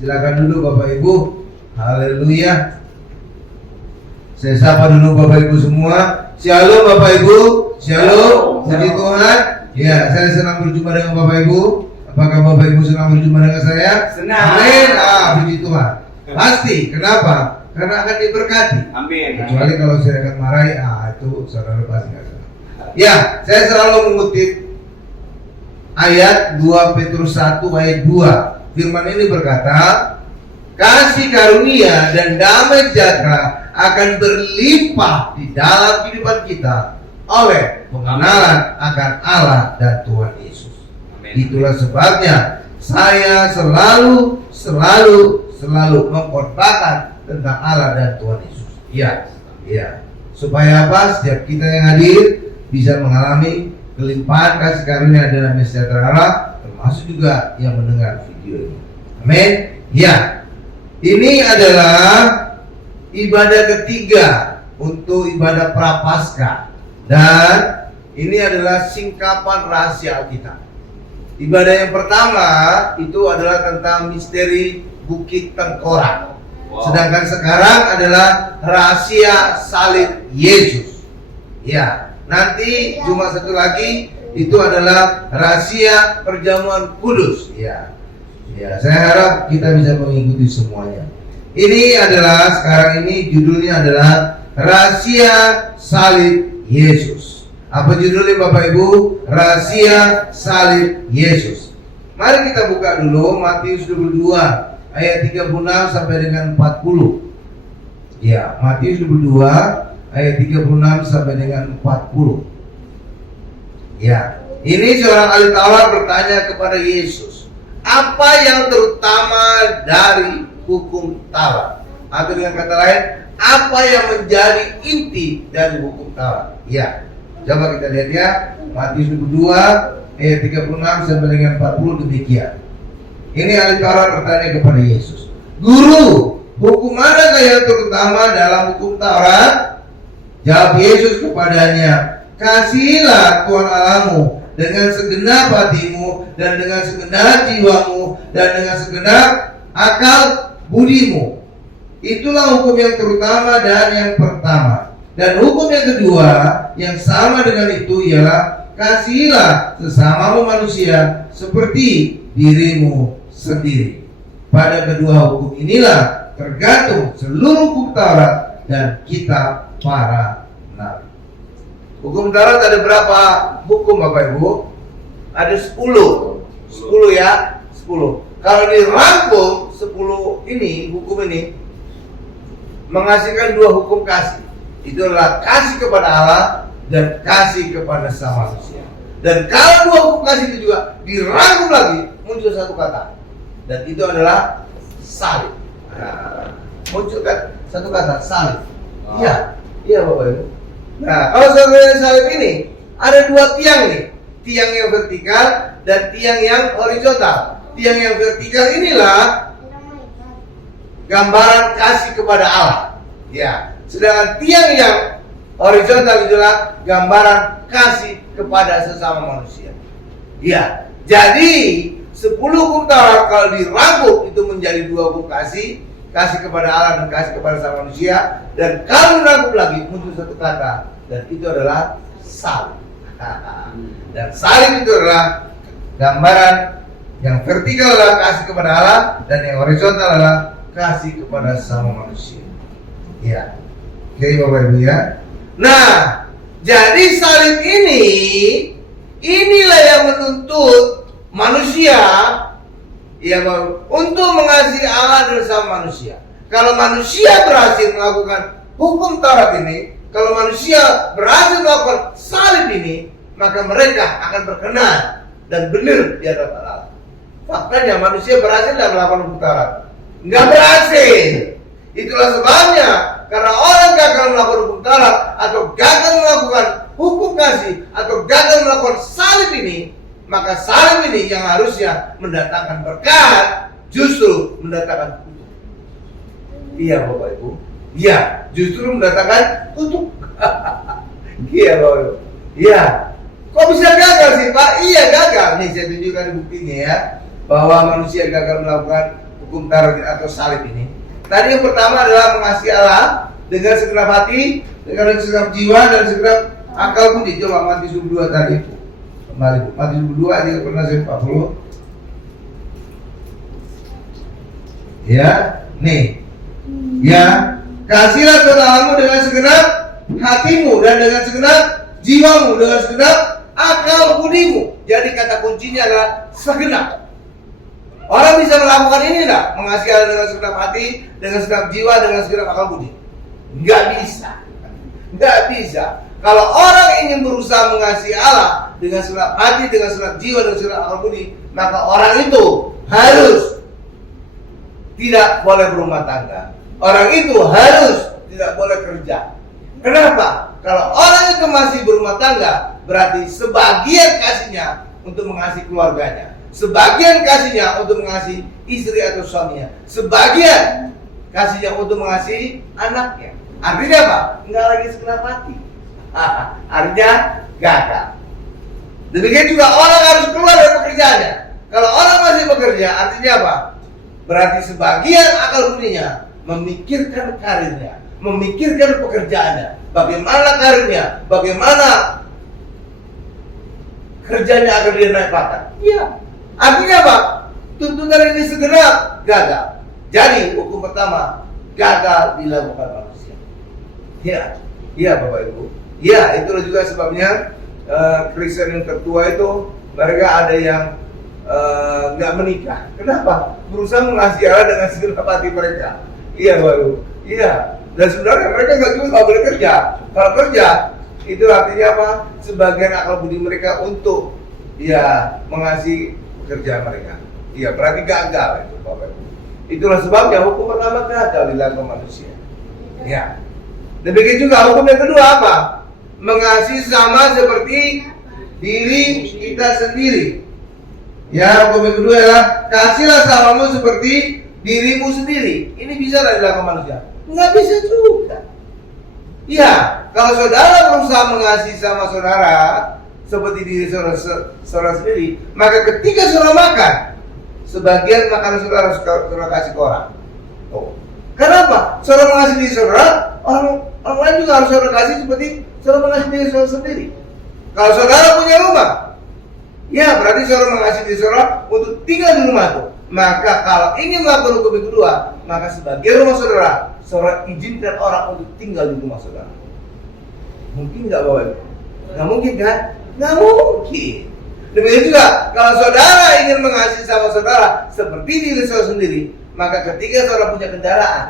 Silakan duduk Bapak Ibu. Haleluya. Saya sapa dulu Bapak Ibu semua. Shalom Bapak Ibu. Shalom. Puji Tuhan. Ya, saya senang berjumpa dengan Bapak Ibu. Apakah Bapak Ibu senang berjumpa dengan saya? Senang. Amin. Puji Tuhan. Pasti. Kenapa? Karena akan diberkati. Amin. Kecuali kalau saya akan marahi, itu saudara pasti nggak senang. Ya, saya selalu mengutip ayat 2 Petrus 1 ayat 2. Firman ini berkata, kasih karunia dan damai sejahtera akan berlimpah di dalam kehidupan kita oleh pengenalan akan Allah dan Tuhan Yesus. Amin. Itulah sebabnya saya selalu mengkhotbahkan tentang Allah dan Tuhan Yesus. Ya. Supaya apa? Setiap kita yang hadir bisa mengalami kelimpahan kasih karunia dan damai sejahtera Allah, termasuk juga yang mendengar video ini. Amin. Ya. Ini adalah ibadah ketiga untuk ibadah Prapaskah, dan ini adalah singkapan rahasia kita. Ibadah yang pertama itu adalah tentang misteri Bukit Tengkorak. Sedangkan sekarang adalah rahasia salib Yesus. Ya, nanti cuma satu lagi itu adalah rahasia perjamuan kudus. Ya, saya harap kita bisa mengikuti semuanya. Ini adalah sekarang ini judulnya adalah rahasia salib Yesus. Apa judulnya Bapak Ibu? Rahasia salib Yesus. Mari kita buka dulu Matius 22 ayat 36 sampai dengan 40. Ya, Matius 22 ayat 36 sampai dengan 40. Ya, ini seorang ahli Taurat bertanya kepada Yesus, apa yang terutama dari hukum Taurat? Atau dengan kata lain, apa yang menjadi inti dari hukum Taurat? Ya, coba kita lihat ya, Matius 22 ayat 36 sampai dengan 40 demikian. Ini ahli Taurat bertanya kepada Yesus, Guru, hukum manakah yang terutama dalam hukum Taurat? Jawab Yesus kepadanya, kasihilah Tuhan Allahmu dengan segenap hatimu dan dengan segenap jiwamu dan dengan segenap akal budimu. Itulah hukum yang terutama dan yang pertama. Dan hukum yang kedua yang sama dengan itu ialah kasihilah sesamamu manusia seperti dirimu sendiri. Pada kedua hukum inilah tergantung seluruh hukum Taurat dan kitab para nabi. Hukum Taurat ada berapa hukum Bapak Ibu? Ada 10 ya, 10. Kalau dirangkum 10 ini, hukum ini menghasilkan 2 hukum kasih. Itu adalah kasih kepada Allah dan kasih kepada sama manusia. Dan kalau 2 hukum kasih itu juga dirangkum lagi, muncul satu kata, dan itu adalah salib. Muncul kan satu kata, salib. Iya Bapak Ibu. Nah, kalau sebenarnya salib ini ada 2 tiang nih, tiang yang vertikal dan tiang yang horizontal. Tiang yang vertikal inilah gambaran kasih kepada Allah. Ya, sedangkan tiang yang horizontal itulah gambaran kasih kepada sesama manusia. Ya, jadi 10 hukum Taurat kalau dirangkum itu menjadi 2 hukum kasih kepada Allah dan kasih kepada sesama manusia. Dan kalau dirangkum lagi muncul satu kata, dan itu adalah salib. Dan salib itu adalah gambaran yang vertikal adalah kasih kepada Allah dan yang horizontal adalah kasih kepada sesama manusia. Ya, oke Bapak Ibu ya. Nah, jadi salib ini inilah yang menuntut manusia ya untuk mengasihi Allah dan sesama manusia. Kalau manusia berhasil melakukan hukum Taurat ini, kalau manusia berhasil melakukan salib ini, maka mereka akan berkenan dan benar di hadapan Allah. Faktanya manusia berhasil dalam melakukan hukum Taurat? Enggak berhasil. Itulah sebabnya karena orang gagal melakukan hukum Taurat atau gagal melakukan hukum kasih atau gagal melakukan salib ini, maka salib ini yang harusnya mendatangkan berkat justru mendatangkan kutuk. Iya Bapak Ibu. Iya, justru mendatangkan kutuk. Iya Bapak Ibu. Iya. Kok bisa gagal sih Pak? Iya gagal. Nih saya tunjukkan buktinya ya, bahwa manusia gagal melakukan hukum hukum Taurat atau salib ini. Tadi yang pertama adalah mengasihi Allah dengan segenap hati, dengan segenap jiwa dan segenap akal budi. Coba Matius 2 tadi. Kembali Matius 2 ayat 40. Ya, nih. Ya, kasihlah saudaramu dengan segenap hatimu dan dengan segenap jiwamu, dengan segenap akal budimu. Jadi kata kuncinya adalah segenap. Orang bisa melakukan ini enggak? Mengasihi Allah dengan segenap hati, dengan segenap jiwa, dengan segenap akal budi? Enggak bisa. Enggak bisa. Kalau orang ingin berusaha mengasihi Allah dengan segenap hati, dengan segenap jiwa, dengan segenap akal budi, maka orang itu harus tidak boleh berumah tangga. Orang itu harus tidak boleh kerja. Kenapa? Kalau orang itu masih berumah tangga, berarti sebagian kasihnya untuk mengasihi keluarganya, sebagian kasihnya untuk mengasihi istri atau suaminya, sebagian kasihnya untuk mengasihi anaknya. Artinya apa? Enggak lagi segenap hati. Artinya gagal. Demikian juga orang harus keluar dari pekerjaannya. Kalau orang masih bekerja, artinya apa? Berarti sebagian akal budinya memikirkan karirnya, memikirkan pekerjaannya, bagaimana karirnya, bagaimana kerjanya agar dia naik pangkat. Iya. Artinya apa? Tuntunan ini segenap gagal. Jadi hukum pertama, gagal dilakukan manusia. Iya, iya Bapak Ibu. Iya, itulah juga sebabnya Kristen yang tertua itu mereka ada yang nggak menikah. Kenapa? Berusaha mengasihi Allah dengan segenap hati mereka. Iya baru. Iya. Dan sebenarnya mereka nggak boleh kerja. Kalau kerja itu artinya apa? Sebagian akal budi mereka untuk ya mengasihi pekerjaan mereka. Iya, berarti gagal itu Bapak Ibu. Itulah sebabnya hukum pertama gagal dilakukan manusia. Ya. Demikian juga hukum yang kedua apa? Mengasihi sama seperti diri kita sendiri. Ya, hukum yang kedua adalah kasihlah samamu seperti dirimu sendiri. Ini bisa tidak dilakukan manusia? Nggak bisa juga. Ya, kalau saudara berusaha mengasihi sama saudara seperti diri saudara sendiri, maka ketika saudara makan, sebagian makanan saudara kasih ke orang. Oh. Kenapa? Saudara mengasihi diri saudara, orang lain juga harus saudara kasih seperti saudara mengasihi diri saudara sendiri. Kalau saudara punya rumah, ya berarti saudara mengasihi diri saudara untuk tinggal di rumah itu. Maka kalau ingin melakukan hukum yang kedua, maka sebagian rumah saudara izinkan orang untuk tinggal di rumah saudara. Mungkin nggak Bapak? Nggak mungkin kan? Nggak mungkin. Demikian juga kalau saudara ingin mengasihi sama saudara seperti diri saudara sendiri, maka ketika saudara punya kendaraan,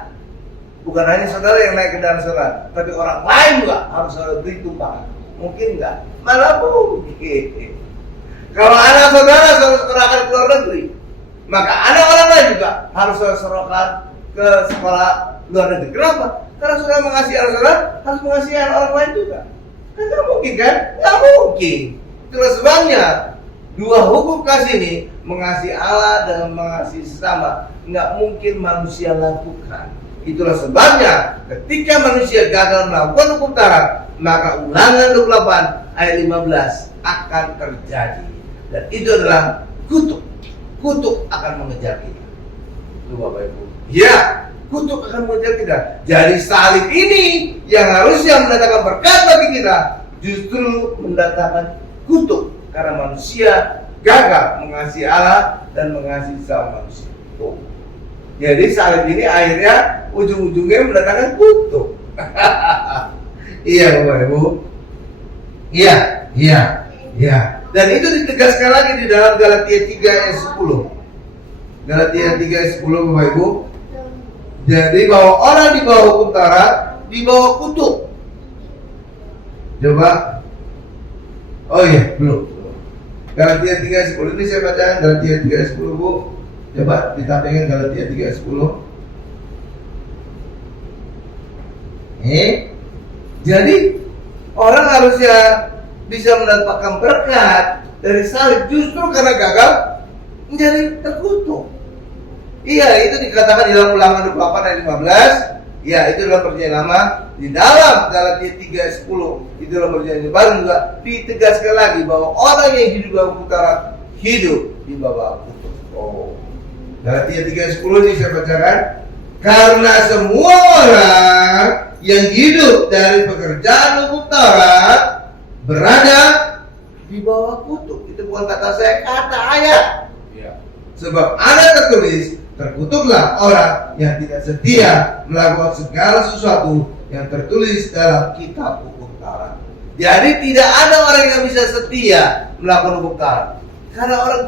bukan hanya saudara yang naik kendaraan saudara, tapi orang lain juga harus saudara beri tumpangan. Mungkin nggak? Malah mungkin. Kalau anak saudara serahkan ke luar negeri, maka anak orang lain juga harus saudara serahkan ke sekolah luar negeri. Kenapa? Karena saudara mengasihi anak saudara, harus mengasihi anak orang lain juga. Kan nggak mungkin kan? Nggak mungkin. Itulah sebabnya dua hukum kasih ini, mengasihi Allah dan mengasihi sesama, nggak mungkin manusia lakukan. Itulah sebabnya ketika manusia gagal melakukan hukum Taurat, maka Ulangan 28 ayat 15 akan terjadi. Dan itu adalah kutuk. Kutuk akan mengejar kita. Itu Bapak Ibu. Ya, kutuk akan mengejar kita. Jadi salib ini yang harusnya mendatangkan berkat bagi kita, justru mendatangkan kutuk. Karena manusia gagal mengasihi Allah dan mengasihi sesama manusia. Tuh. Jadi salib ini akhirnya ujung-ujungnya mendatangkan kutuk. Iya Bapak Ibu. Iya. Dan itu ditegaskan lagi di dalam Galatia 3 ayat 10. Galatia 3 ayat 10 Bapak Ibu. Jadi bahwa orang di bawah hukum Taurat, di bawah kutuk. Coba. Oh iya, belum. Galatia 3 ayat 10 ini saya bacakan Galatia 3 ayat 10 Bu. Coba ditampilkan Galatia 3 ayat 10. Jadi orang harusnya bisa mendapatkan berkat dari salib justru karena gagal menjadi terkutuk. Iya, itu dikatakan di dalam Ulangan 28 ayat 15. Ya, itu dalam perjanjian lama. Di dalam Galatia 3 ayat 10, itu dalam perjanjian baru juga ditegaskan lagi bahwa orang yang hidup di bawah hukum Taurat hidup di bawah kutuk. Oh. Galatia 3:10 ini saya bacakan. Karena semua orang yang hidup dari pekerjaan hukum Taurat berada di bawah kutuk. Itu bukan kata saya, kata ayat. Sebab ada tertulis, terkutuklah orang yang tidak setia melakukan segala sesuatu yang tertulis dalam kitab hukum Taurat. Jadi tidak ada orang yang bisa setia melakukan hukum Taurat. Karena orang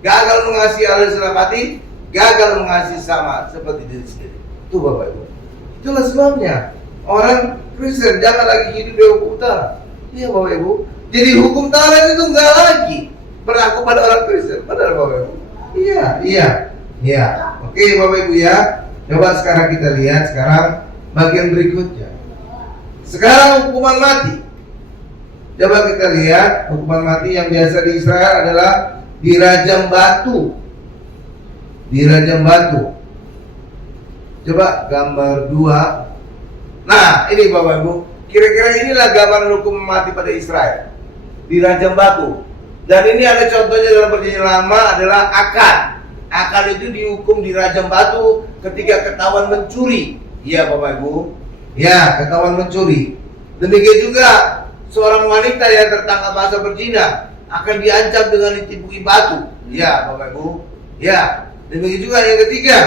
gagal mengasihi Allah dalam hati, gagal mengasihi sama seperti diri sendiri. Itu Bapak Ibu. Itulah sebabnya orang Kristen jangan lagi hidup di hukum Taurat. Iya Bapak Ibu. Jadi hukum Taurat itu enggak lagi berlaku pada orang Kristen. Benar Bapak Ibu. Iya. Oke Bapak Ibu ya. Coba sekarang kita lihat bagian berikutnya. Sekarang hukuman mati. Coba kita lihat hukuman mati yang biasa di Israel adalah dirajam batu. Dirajam batu. Coba gambar 2. Nah, ini Bapak Ibu. Kira-kira inilah gambaran hukum mati pada Israel. Dirajam batu. Dan ini ada contohnya dalam Perjanjian Lama adalah Akan. Akan itu dihukum dirajam batu ketika ketahuan mencuri. Iya Bapak Ibu. Ya, ketahuan mencuri. Demikian juga seorang wanita yang tertangkap basah berzina akan diancam dengan ditipuki batu. Ya Bapak Ibu. Ya. Demikian juga yang ketiga,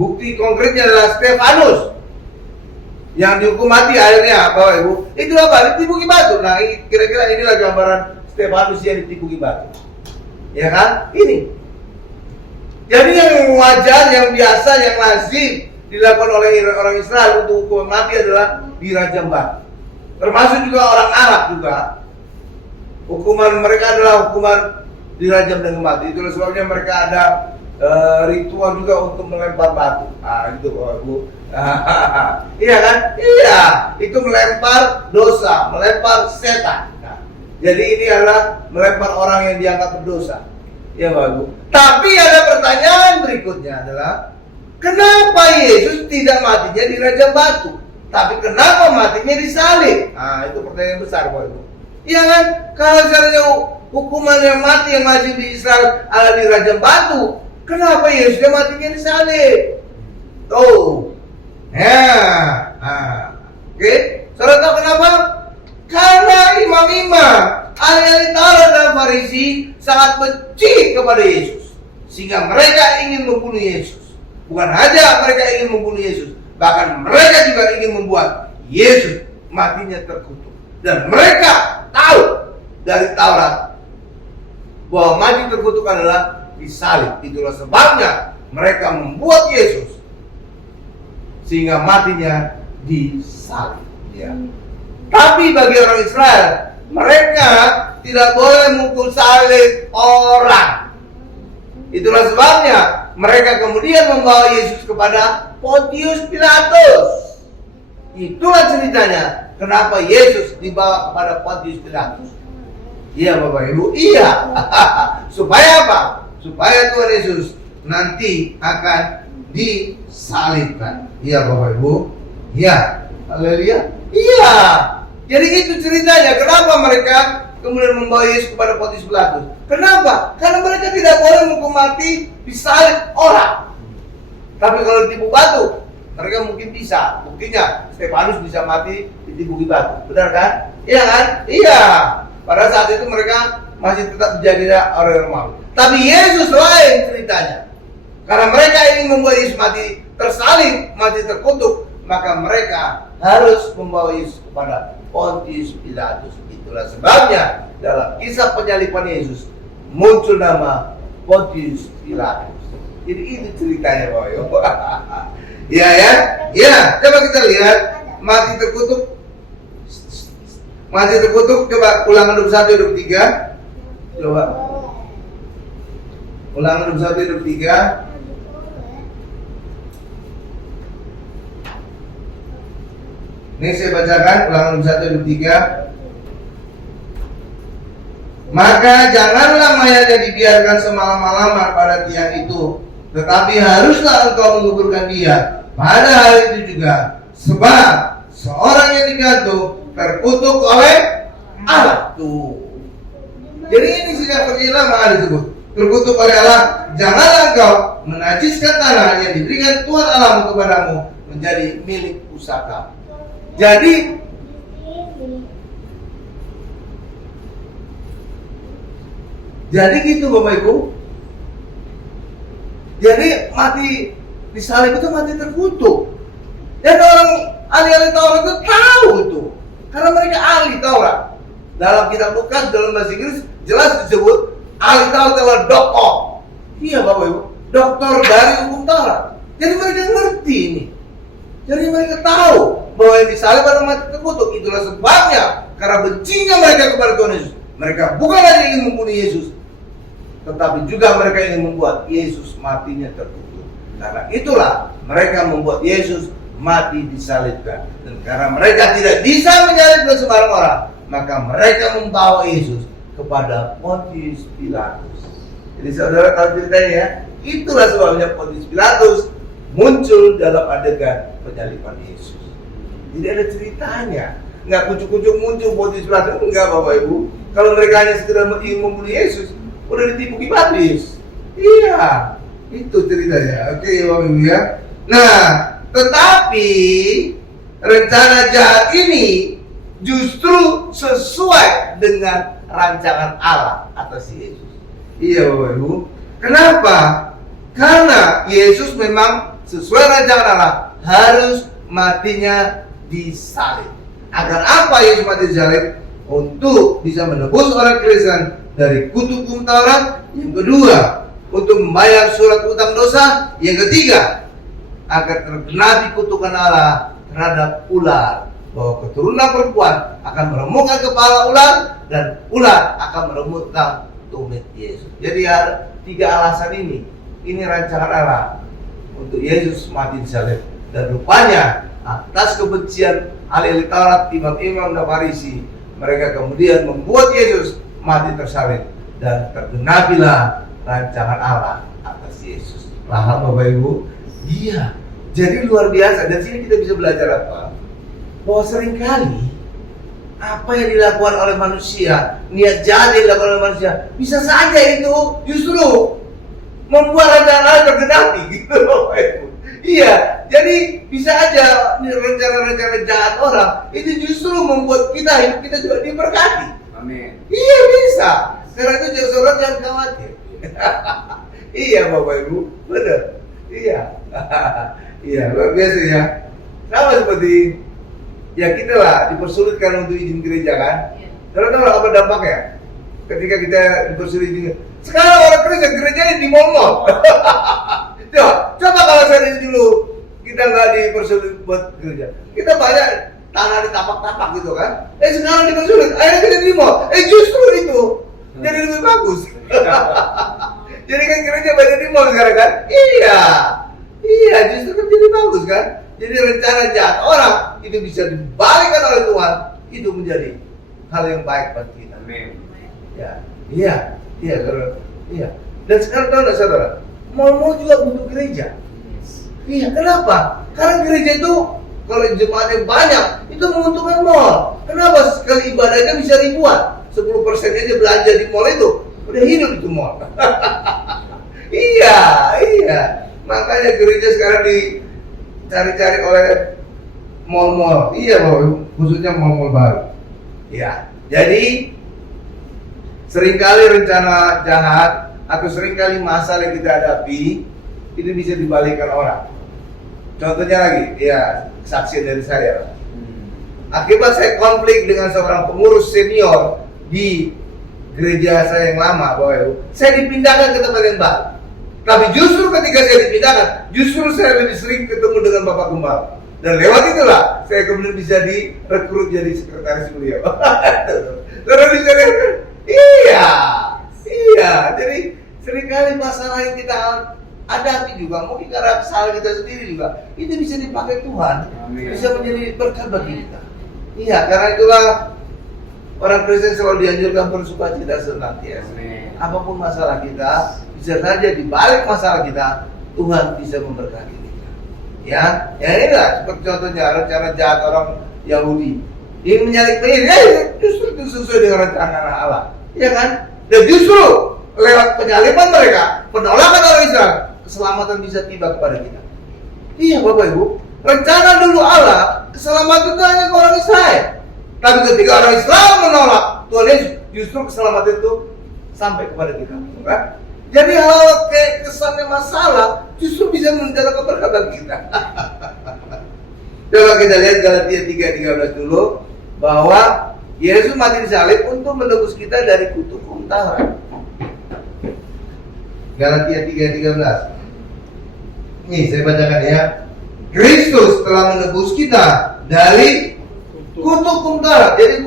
bukti konkretnya adalah Stefanus yang dihukum mati akhirnya Bapak Ibu. Itu apa? Ditipuki batu. Nah kira-kira inilah gambaran Stefanus yang ditipuki batu. Ya kan? Ini. Jadi yang wajar, yang biasa, yang lazim dilakukan oleh orang Israel untuk hukuman mati adalah dirajam batu. Termasuk juga orang Arab juga. Hukuman mereka adalah hukuman dirajam dengan mati. Itulah sebabnya mereka ada ritual juga untuk melempar batu. Itu Bapak Ibu. Iya kan? Iya. Itu melempar dosa, melempar setan. Jadi ini adalah melempar orang yang dianggap berdosa. Ya Bapak Ibu. Tapi ada pertanyaan berikutnya adalah, kenapa Yesus tidak matinya dirajam batu, tapi kenapa matinya disalib? Itu pertanyaan besar Bapak Ibu. Iya kan? Kalau misalnya hukuman yang mati yang masih di Israel ada dirajam batu, kenapa Yesusnya matinya disalib? Oke. Saudara tahu kenapa? Karena imam-imam, ahli-ahli Taurat dan Farisi sangat benci kepada Yesus, sehingga mereka ingin membunuh Yesus. Bukan hanya mereka ingin membunuh Yesus, bahkan mereka juga ingin membuat Yesus matinya terkutuk. Dan mereka tahu dari Taurat bahwa mati terkutuk adalah disalib. Itulah sebabnya mereka membuat Yesus sehingga matinya disalib. Ya. Tapi bagi orang Israel, mereka tidak boleh memukul salib orang. Itulah sebabnya mereka kemudian membawa Yesus kepada Pontius Pilatus. Itulah ceritanya kenapa Yesus dibawa kepada Pontius Pilatus. Iya Bapak Ibu, iya. Supaya apa? Supaya Tuhan Yesus nanti akan disalibkan. Iya Bapak Ibu. Iya. Haleluya. Iya. Jadi itu ceritanya. Kenapa mereka kemudian membawa Yesus kepada Pontius Pilatus? Kenapa? Karena mereka tidak boleh menghukum mati disalib orang. Tapi kalau ditipu batu, mereka mungkin bisa. Buktinya Stefanus bisa mati ditipuki batu. Benar kan? Iya kan? Iya. Pada saat itu mereka masih tetap menjadi orang Romawi. Tapi Yesus lain ceritanya. Karena mereka ingin membuat Yesus mati tersalib, mati terkutuk, maka mereka harus membawa Yesus kepada Pontius Pilatus. Itulah sebabnya dalam kisah penyaliban Yesus muncul nama Pontius Pilatus. Jadi ini ceritanya Bapak Ibu. Iya ya? Iya, coba kita lihat mati terkutuk. Mati terkutuk, coba Ulangan 21 ayat 23. Coba Ulangan 21 ayat 23. Ini saya bacakan Ulangan 21 ayat 23. Maka janganlah mayatnya dibiarkan semalam-malaman pada tiang itu, tetapi haruslah engkau menguburkan dia pada hari itu juga, sebab seorang yang digantung terkutuk oleh Allah. Tuh. Jadi ini sejak Perjanjian Lama disebut terkutuk oleh Allah, janganlah engkau menajiskan tanah yang diberikan Tuhan Allahmu kepadamu menjadi milik pusaka. Jadi gitu Bapak Ibu. Jadi mati di salib itu mati terkutuk. Dan orang ahli-ahli Taurat itu tahu itu, karena mereka ahli Taurat. Dalam kitab Lukas dalam bahasa Inggris jelas disebut ahli Taurat adalah doktor. Iya Bapak Ibu, doktor dari hukum Taurat. Jadi mereka ngerti ini. Jadi mereka tahu bahwa yang disalib adalah mati terkutuk. Itulah sebabnya karena bencinya mereka kepada Tuhan Yesus, mereka bukan hanya ingin membunuh Yesus, tetapi juga mereka ingin membuat Yesus matinya terkutuk. Karena itulah mereka membuat Yesus mati disalibkan. Dan karena mereka tidak bisa menyalibkan sembarang orang, maka mereka membawa Yesus kepada Pontius Pilatus. Jadi saudara kalau ceritanya ya, itulah sebabnya Pontius Pilatus muncul dalam adegan penyaliban Yesus. Jadi ada ceritanya, nggak kucuk-kucuk muncul Pontius Pilatus, enggak Bapak Ibu. Kalau mereka hanya sekedar ingin membunuh Yesus, udah ditipu habis. Iya, itu ceritanya. Oke Bapak Ibu ya. Nah, tetapi rencana jahat ini justru sesuai dengan rancangan Allah atas Yesus. Iya Bapak Ibu. Kenapa? Karena Yesus memang sesuai rancangan Allah harus matinya disalib. Agar apa Yesus mati disalib? Untuk bisa menebus orang Kristen dari kutuk hukum Taurat. Yang kedua, untuk membayar surat utang dosa. Yang ketiga, agar terkena kutukan Allah terhadap ular, bahwa keturunan perempuan akan meremukkan kepala ular dan ular akan meremukkan tumit Yesus. Jadi ada 3 alasan ini. Ini rancangan Allah untuk Yesus mati disalib. Dan rupanya atas kebencian ahli Taurat, imam-imam dan Farisi, mereka kemudian membuat Yesus mati tersalib dan tergenapilah rancangan Allah atas Yesus. Paham Bapak Ibu? Iya. Jadi luar biasa. Dan sini kita bisa belajar apa? Bahwa seringkali apa yang dilakukan oleh manusia, niat jahat yang dilakukan oleh manusia, bisa saja itu justru membuat rancangan Allah tergenapi gitu Bapak Ibu. Iya, jadi bisa aja rencana-rencana jahat orang itu justru membuat hidup kita juga diberkati. Amin. Iya bisa. Karena itu jangan khawatir. Iya Bapak Ibu, benar. Iya. Iya, luar biasa ya. Sama seperti ya kita lah dipersulitkan untuk izin gereja kan. Karena tahu apa dampaknya? Ketika kita dipersulit izin. Sekarang orang Kristen gerejanya di mall-mall. Coba kalau saya dulu kita nggak dipersulit buat gereja, kita banyak tanah di tapak-tapak gitu kan. Sekarang dipersulit, akhirnya kita di mall. Justru itu jadi lebih bagus. Jadi kan gereja banyak di mall sekarang kan? Iya, justru kan jadi bagus kan. Jadi rencana jahat orang itu bisa dibalikkan oleh Tuhan, itu menjadi hal yang baik buat kita. Amin. Iya. Dan sekarang tahu nggak saudara? Mall-mall juga bentuk gereja. Iya, kenapa? Karena gereja itu kalau jemaatnya banyak, itu menguntungkan mall. Kenapa? Sekali ibadahnya bisa ribuan. 10% aja belanja di mall itu, udah hidup itu mall. Iya. Makanya gereja sekarang dicari-cari oleh mall-mall. Iya, khususnya mall-mall baru. Iya. Jadi seringkali rencana jahat atau seringkali masalah yang kita hadapi itu bisa dibalikkan orang. Contohnya lagi, ya kesaksian dari saya. Akibat saya konflik dengan seorang pengurus senior di gereja saya yang lama, saya dipindahkan ke tempat yang baru. Tapi justru ketika saya dipindahkan, justru saya lebih sering ketemu dengan Bapak Gembala. Dan lewat itulah saya kemudian bisa direkrut jadi sekretaris beliau. Terus bisa Iya, jadi seringkali masalah yang kita hadapi juga, mungkin karena kesalahan kita sendiri juga, itu bisa dipakai Tuhan. Amin. Bisa menjadi berkat bagi kita. Iya, karena itulah orang Kristen selalu dianjurkan bersukacita senantiasa. Apapun masalah kita, bisa saja di balik masalah kita, Tuhan bisa memberkati kita. Ya inilah seperti contohnya rencana jahat orang Yahudi. Ini menyalib justru itu sesuai dengan rencana Allah. Ya kan? Dan justru lewat penyaliban mereka, penolakan orang Israel, keselamatan bisa tiba kepada kita. Iya Bapak Ibu, rencana dulu Allah, keselamatan itu hanya ke orang Israel. Tapi ketika orang Israel menolak Tuhan Yesus, justru keselamatan itu sampai kepada kita. Kan? Jadi hal kayak kesannya masalah justru bisa mendatangkan berkat bagi kita. Coba kita lihat Galatia 3:13 dulu, bahwa Yesus mati disalib untuk menebus kita dari kutuk kemurkaan. Galatia 3:13. Nih saya bacakan ya. Kristus telah menebus kita dari kutuk kemurkaan. Jadi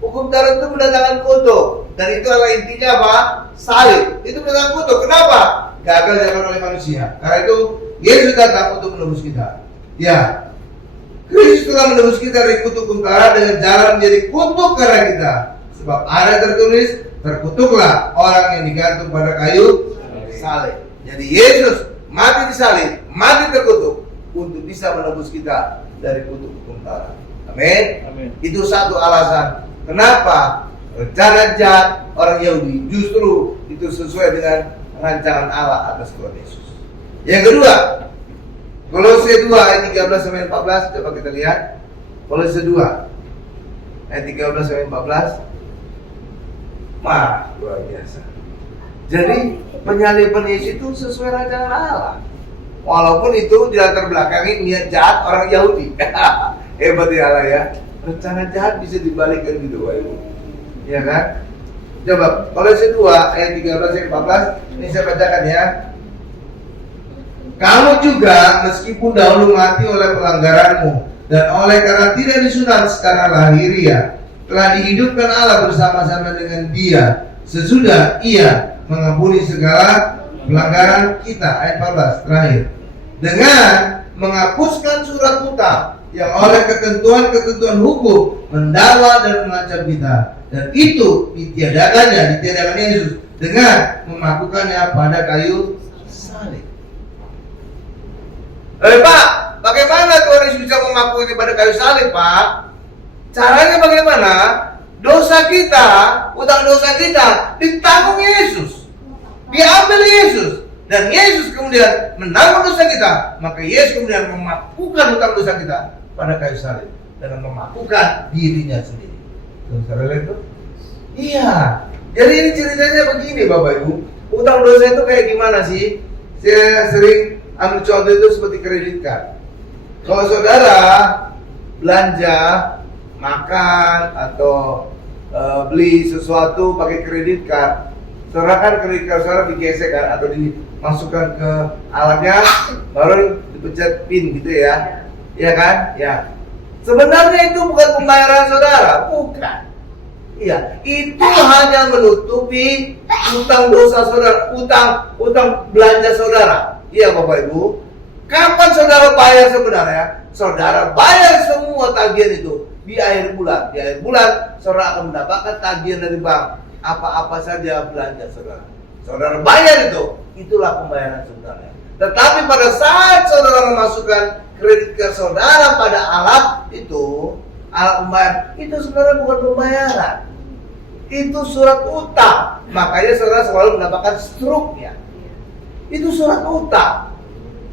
hukum Taurat itu mendatangkan kutuk, dan itu adalah intinya apa? Salib. Itu mendatangkan kutuk. Kenapa? Gagal dilakukan oleh manusia. Karena itu Yesus datang untuk menebus kita. Ya, Kristus telah menebus kita dari kutuk kemurkaan dengan jalan menjadi kutuk karena kita. Sebab ada tertulis, terkutuklah orang yang digantung pada kayu salib. Jadi Yesus mati disalib, mati terkutuk untuk bisa menebus kita dari kutuk kemurkaan. Amin. Itu satu alasan kenapa rencana jahat orang Yahudi justru itu sesuai dengan rancangan Allah atas Tuhan Yesus. Yang kedua, Kolose 2 ayat 13 sampai 14, coba kita lihat. Kolose 2 ayat 13 sampai 14. Wah, luar biasa. Jadi penyaliban Yesus itu sesuai rancangan Allah. Walaupun itu di latar belakangi niat jahat orang Yahudi. Hebat ya Allah ya. Rencana jahat bisa dibalikkan gitu Bapak Ibu. Ya kan? Coba Kolose 2 ayat 13 sampai 14. Ini saya bacakan ya. Kamu juga meskipun dahulu mati oleh pelanggaranmu dan oleh karena tidak disunat secara lahiriah, telah dihidupkan Allah bersama-sama dengan Dia sesudah Ia mengampuni segala pelanggaran kita. Ayat 14 terakhir. Dengan menghapuskan surat utang yang oleh ketentuan-ketentuan hukum mendakwa dan mengancam kita, dan itu ditiadakan Yesus dengan memakukannya pada kayu salib. Pak, bagaimana Tuhan Yesus bisa memakukannya pada kayu salib, Pak? Caranya bagaimana? Dosa kita, utang dosa kita ditanggung Yesus, diambil Yesus, dan Yesus kemudian menanggung dosa kita. Maka Yesus kemudian memakukan utang dosa kita pada kayu salib dengan memakukan dirinya sendiri. Saudara lihat tuh? Iya. Jadi ini ceritanya begini Bapak Ibu. Utang dosa itu kayak gimana sih? Saya sering ambil contoh itu seperti kredit card. Kalau saudara belanja, makan atau beli sesuatu pakai kredit card, saudara kan kredit card saudara digesek kan, atau dimasukkan ke alatnya, baru dipencet pin gitu ya. Iya kan? Ya. Sebenarnya itu bukan pembayaran saudara, bukan. Iya, itu hanya menutupi utang dosa saudara, utang belanja saudara. Iya Bapak Ibu. Kapan saudara bayar sebenarnya? Saudara bayar semua tagihan itu di akhir bulan. Di akhir bulan saudara akan mendapatkan tagihan dari bank. Apa-apa saja belanja saudara. Saudara bayar itu, itulah pembayaran saudara. Tetapi pada saat saudara memasukkan kredit card saudara pada alat itu, alat pembayaran, itu sebenarnya bukan pembayaran. Itu surat utang. Makanya saudara selalu mendapatkan struknya. Itu surat utang.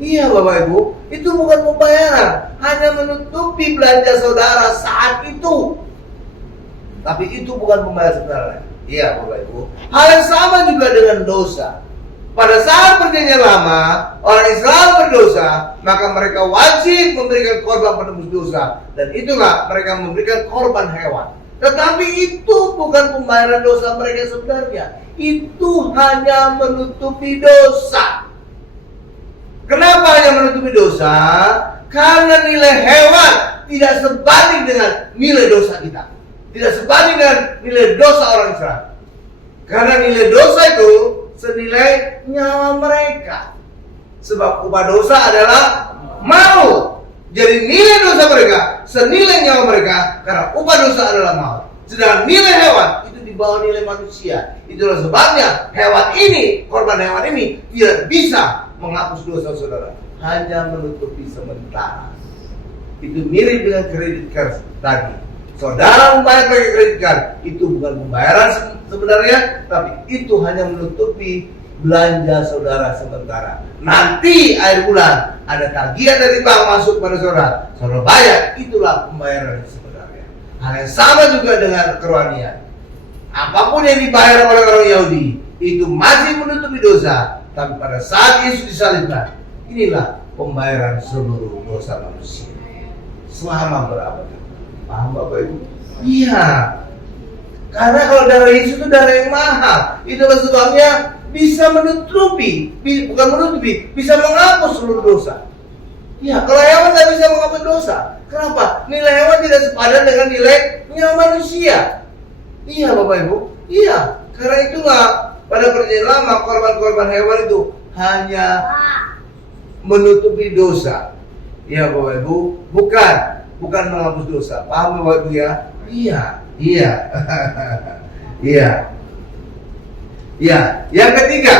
Iya Bapak Ibu, itu bukan pembayaran, hanya menutupi belanja saudara saat itu. Tapi itu bukan pembayaran saudara. Iya Bapak Ibu. Hal yang sama juga dengan dosa. Pada saat perjanjian lama, orang Israel berdosa, maka mereka wajib memberikan korban penebus dosa. Dan itulah mereka memberikan korban hewan. Tetapi itu bukan pembayaran dosa mereka sebenarnya. Itu hanya menutupi dosa. Kenapa hanya menutupi dosa? Karena nilai hewan tidak sebanding dengan nilai dosa kita. Tidak sebanding dengan nilai dosa orang Israel. Karena nilai dosa itu senilai nyawa mereka. Sebab upah dosa adalah maut. Jadi nilai dosa mereka senilai nyawa mereka, karena upah dosa adalah maut. Sedangkan nilai hewan itu di bawah nilai manusia. Itulah sebabnya hewan ini, korban hewan ini tidak bisa menghapus dosa saudara, hanya menutupi sementara. Itu mirip dengan kredit card tadi. Saudara membayar pakai kredit card, itu bukan pembayaran sebenarnya, tapi itu hanya menutupi belanja saudara sementara. Nanti akhir bulan ada tagihan dari bank masuk pada saudara, saudara bayar, itulah pembayaran sebenarnya. Hal yang sama juga dengan kerohanian. Apapun yang dibayar oleh orang Yahudi itu masih menutupi dosa, tapi pada saat Yesus disalibkan, inilah pembayaran seluruh dosa manusia selama berabad. Paham Bapak Ibu? Iya. Karena kalau darah Yesus itu darah yang mahal, itulah sebabnya bisa menutupi, bukan menutupi, bisa menghapus seluruh dosa. Ya, kalau hewan tidak bisa menghapus dosa. Kenapa? Nilai hewan tidak sepadan dengan nilai nyawa manusia. Iya Bapak Ibu, iya. Karena itulah pada perjanjian lama korban-korban hewan itu hanya menutupi dosa. Iya Bapak Ibu, bukan menghapus dosa. Paham Bapak Ibu ya? Iya. Iya. Yang ketiga,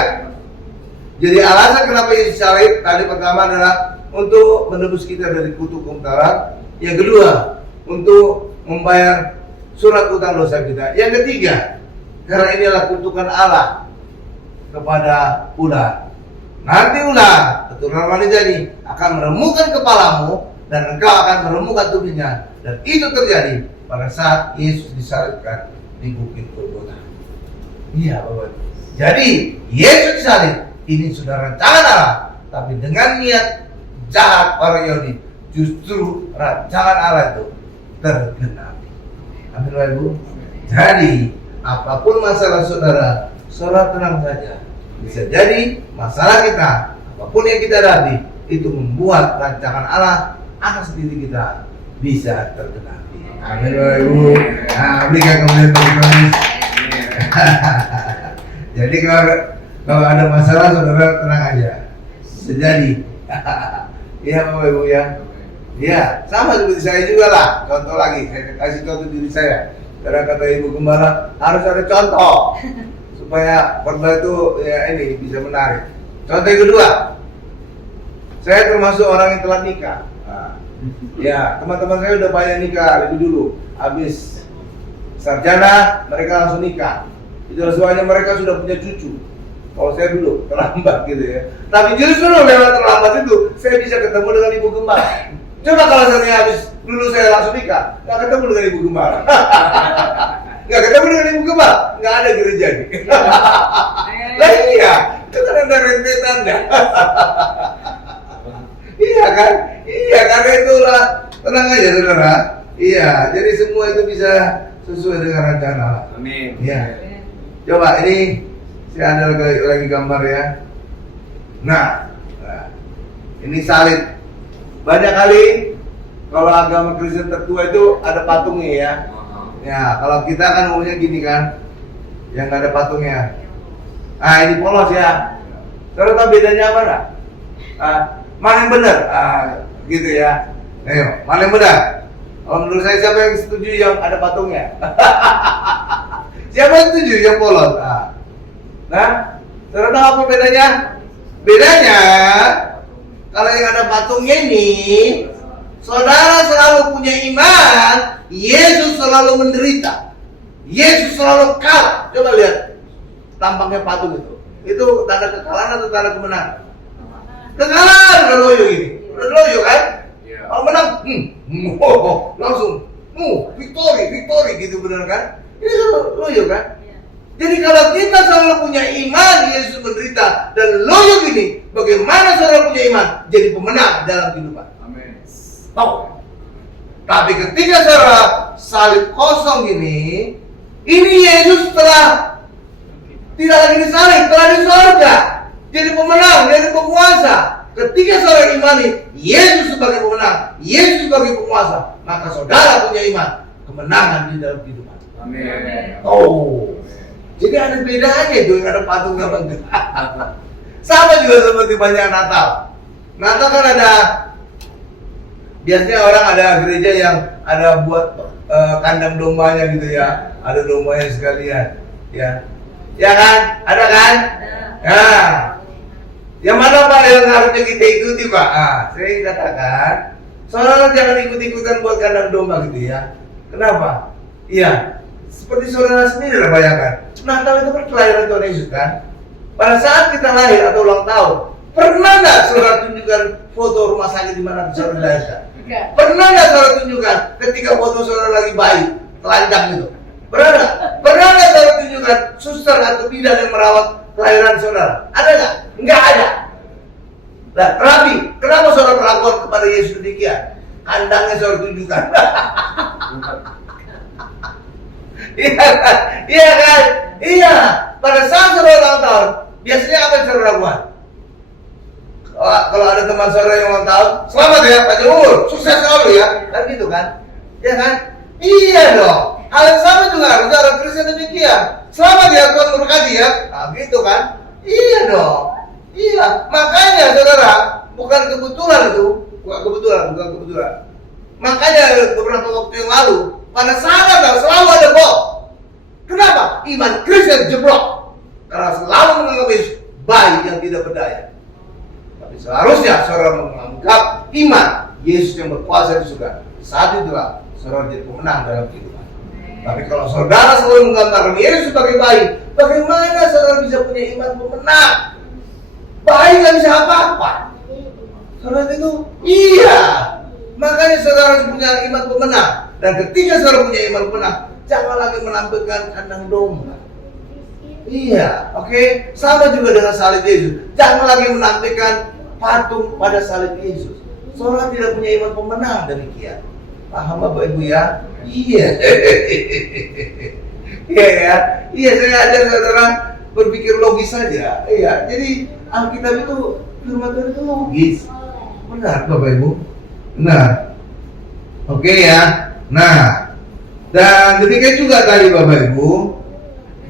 jadi alasan kenapa Yesus salib tadi pertama adalah untuk menebus kita dari kutuk kemurahan. Yang kedua, untuk membayar surat utang dosa kita. Yang ketiga, karena inilah kutukan Allah kepada ular. Nanti ular, keturunan wanita ini akan meremukkan kepalamu dan engkau akan meremukkan tubuhnya. Dan itu terjadi pada saat Yesus disalibkan di Bukit Golgota. Iya Bapak. Jadi Yesus disalib ini sudah rancangan Allah, tapi dengan niat jahat orang Yahudi, justru rancangan Allah itu tergenapi. Amin Bapak Ibu. Jadi apapun masalah saudara tenang saja. Bisa jadi masalah kita, apapun yang kita hadapi, itu membuat rancangan Allah atas diri kita bisa tergenapi. Amin Bapak Ibu. Nah, berikan kemudian bagi Jadi kalau ada masalah saudara tenang aja. Bisa jadi. Iya Bapak Ibu ya. Iya, sama seperti saya juga lah. Contoh lagi, saya kasih contoh diri saya. Karena kata Ibu Gembala harus ada contoh supaya khotbah itu ya ini bisa menarik. Contoh yang kedua, saya termasuk orang yang telah nikah. Nah, ya teman-teman saya udah banyak nikah lebih dulu. Habis sarjana mereka langsung nikah. Itu sebabnya mereka sudah punya cucu. Kalau saya dulu terlambat gitu ya. Tapi justru lewat terlambat itu saya bisa ketemu dengan Ibu Gembala. Coba kalau saya habis dulu saya langsung nikah, nggak ketemu dengan Ibu Gembala. Nggak ketemu dengan Ibu Gembala, nggak ada gereja nih. Lah iya, itu kan ada rentetannya. Iya kan? Iya, karena itulah tenang aja saudara. Iya, jadi semua itu bisa sesuai dengan rencana. Amin. Iya. Coba ini saya ada lagi gambar ya. Nah, ini salib. Banyak kali kalau agama Kristen tertua itu ada patungnya ya. Ya, kalau kita kan umumnya gini kan, yang nggak ada patungnya. Ah, ini polos ya. Saudara tahu bedanya apa nggak? Mana yang benar? Gitu ya. Ayo, mana yang benar? Kalau menurut saya siapa yang setuju yang ada patungnya? Siapa yang setuju yang polos? Nah, saudara tahu apa bedanya? Bedanya, kalau yang ada patungnya ini, saudara selalu punya iman, Yesus selalu menderita, Yesus selalu kalah. Coba lihat tampangnya patung itu. Itu tanda kekalahan atau tanda kemenangan? Kekalahan, udah loyo gini, udah loyo kan? Kalau menang, langsung, victory gitu benar kan? Ini loyo kan? Jadi kalau kita selalu punya iman, Yesus menderita dan loyo gini, bagaimana saudara punya iman jadi pemenang dalam kehidupan? Amin. Tahu? Tapi ketika saudara salib kosong gini, ini Yesus telah tidak lagi disalib, telah di surga, jadi pemenang, jadi penguasa. Ketika saudara imani Yesus sebagai pemenang, Yesus sebagai penguasa, maka saudara punya iman, kemenangan di dalam kehidupan. Amin. Oh. Jadi ada bedanya itu yang ada patung sama enggak. Sama juga seperti banyak Natal. Natal kan ada, biasanya orang ada gereja yang ada buat kandang dombanya gitu ya, ada dombanya sekalian, ya, ya kan, ada kan? Nah, yang mana Pak yang harusnya kita ikuti Pak? Saya katakan, saudara jangan ikut-ikutan buat kandang domba gitu ya. Kenapa? Iya, seperti saudara sendiri lah bayangkan. Natal itu kan kelahiran Tuhan Yesus kan. Pada saat kita lahir atau ulang tahun, pernah nggak saudara tunjukkan foto rumah sakit di mana saudara dilahirkan? Pernah nggak saudara tunjukkan ketika foto saudara lagi bayi, telanjang gitu? Pernah nggak? Pernah nggak saudara tunjukkan suster atau bidan yang merawat kelahiran saudara? Ada nggak? Nggak ada. Nah, tapi kenapa saudara melakukan kepada Yesus demikian? Kandangnya saudara tunjukkan. Iya kan? Iya kan? Iya. Pada saat saudara ulang tahun, biasanya apa yang saudara lakukan? Kalau ada teman saudara yang ulang tahun, selamat ya Pak Jumur, sukses selalu ya. Kan gitu kan? Iya kan? Iya dong. Hal yang sama juga harus orang Kristen demikian. Selamat ya Tuhan memberkati ya. Nah gitu kan? Iya dong. Iya. Makanya saudara, bukan kebetulan itu. Bukan kebetulan. Makanya beberapa waktu yang lalu, pada saat Natal selalu ada bom. Kenapa? Iman Kristen jeblok. Karena selalu menganggap Yesus bayi yang tidak berdaya. Tapi seharusnya saudara menganggap iman Yesus yang berkuasa di surga. Saat itulah saudara jadi pemenang dalam kehidupan. Tapi kalau saudara selalu menggambarkan Yesus sebagai bayi, bagaimana saudara bisa punya iman pemenang? Bayi nggak bisa apa-apa. Saudara itu, iya. Makanya saudara harus punya iman pemenang. Dan ketika saudara punya iman pemenang, jangan lagi menampilkan kandang domba. Iya, oke. Sama juga dengan salib Yesus. Jangan lagi menampilkan patung pada salib Yesus. Saudara tidak punya iman pemenang demikian. Paham Bapak Ibu ya? Iya. Iya ya. Iya, saya ajar saudara berpikir logis saja. Iya. Jadi Alkitab itu, firman Tuhan itu logis. Benar Bapak Ibu? Benar. Oke ya. Nah, dan demikian juga tadi Bapak Ibu.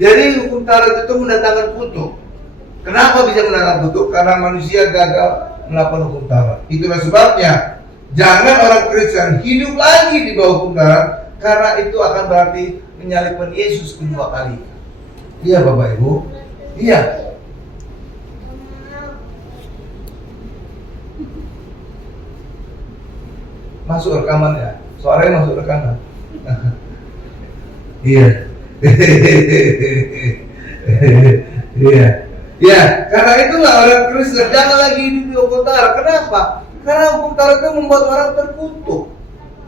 Jadi hukum Taurat itu mendatangkan kutuk. Kenapa bisa mendatangkan kutuk? Karena manusia gagal melakukan hukum Taurat. Itulah sebabnya jangan orang Kristen hidup lagi di bawah hukum Taurat, karena itu akan berarti menyalibkan Yesus kedua kali. Iya Bapak Ibu. Iya. Masuk rekaman ya. Suaranya masuk rekaman. Iya. Iya. Ya, karena itulah orang Kristen jangan lagi hidup di hukum Taurat. Kenapa? Karena hukum Taurat itu membuat orang terkutuk.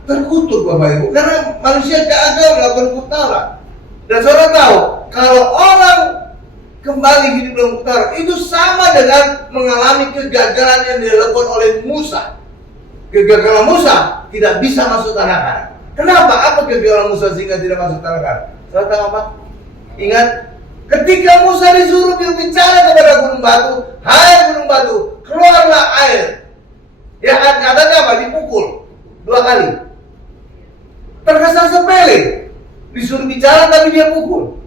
Terkutuk Bapak Ibu. Karena manusia gagal melakukan hukum Taurat. Dan saudara tahu, kalau orang kembali hidup dalam hukum Taurat, itu sama dengan mengalami kegagalan yang dilakukan oleh Musa. Kegagalan Musa tidak bisa masuk tanah Kanan. Kenapa? Apa kegagalan Musa sehingga tidak masuk tanah Kanan? Saudara tahu apa? Ingat, ketika Musa disuruh berbicara kepada gunung batu, hai gunung batu, keluarlah air. Ya katanya apa? Dipukul 2 kali. Terkesan sepele. Disuruh bicara tapi dia pukul.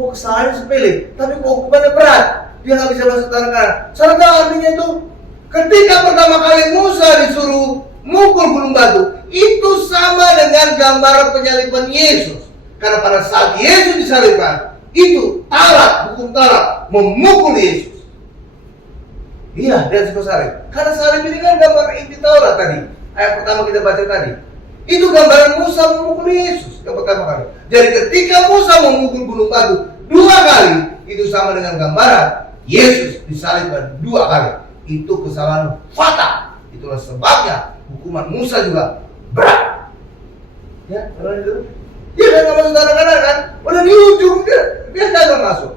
Kok kesalahannya sepele, tapi kok hukumannya berat. Dia nggak bisa masuk tanah Kanan. Saudara tahu artinya itu? Ketika pertama kali Musa disuruh mukul gunung batu, itu sama dengan gambaran penyaliban Yesus. Karena pada saat Yesus disalibkan, itu Taurat, hukum Taurat memukul Yesus. Iya, dia suka salib. Karena salib ini kan gambar inti Taurat tadi. Ayat pertama kita baca tadi. Itu gambaran Musa memukul Yesus yang pertama kali. Jadi ketika Musa memukul gunung batu 2 kali, itu sama dengan gambaran Yesus disalibkan 2 kali. Itu kesalahan fatal. Itulah sebabnya hukuman Musa juga berat. Ya, karena itu dia kan nggak masuk tanah Kanan kan? Udah di ujung dia nggak masuk.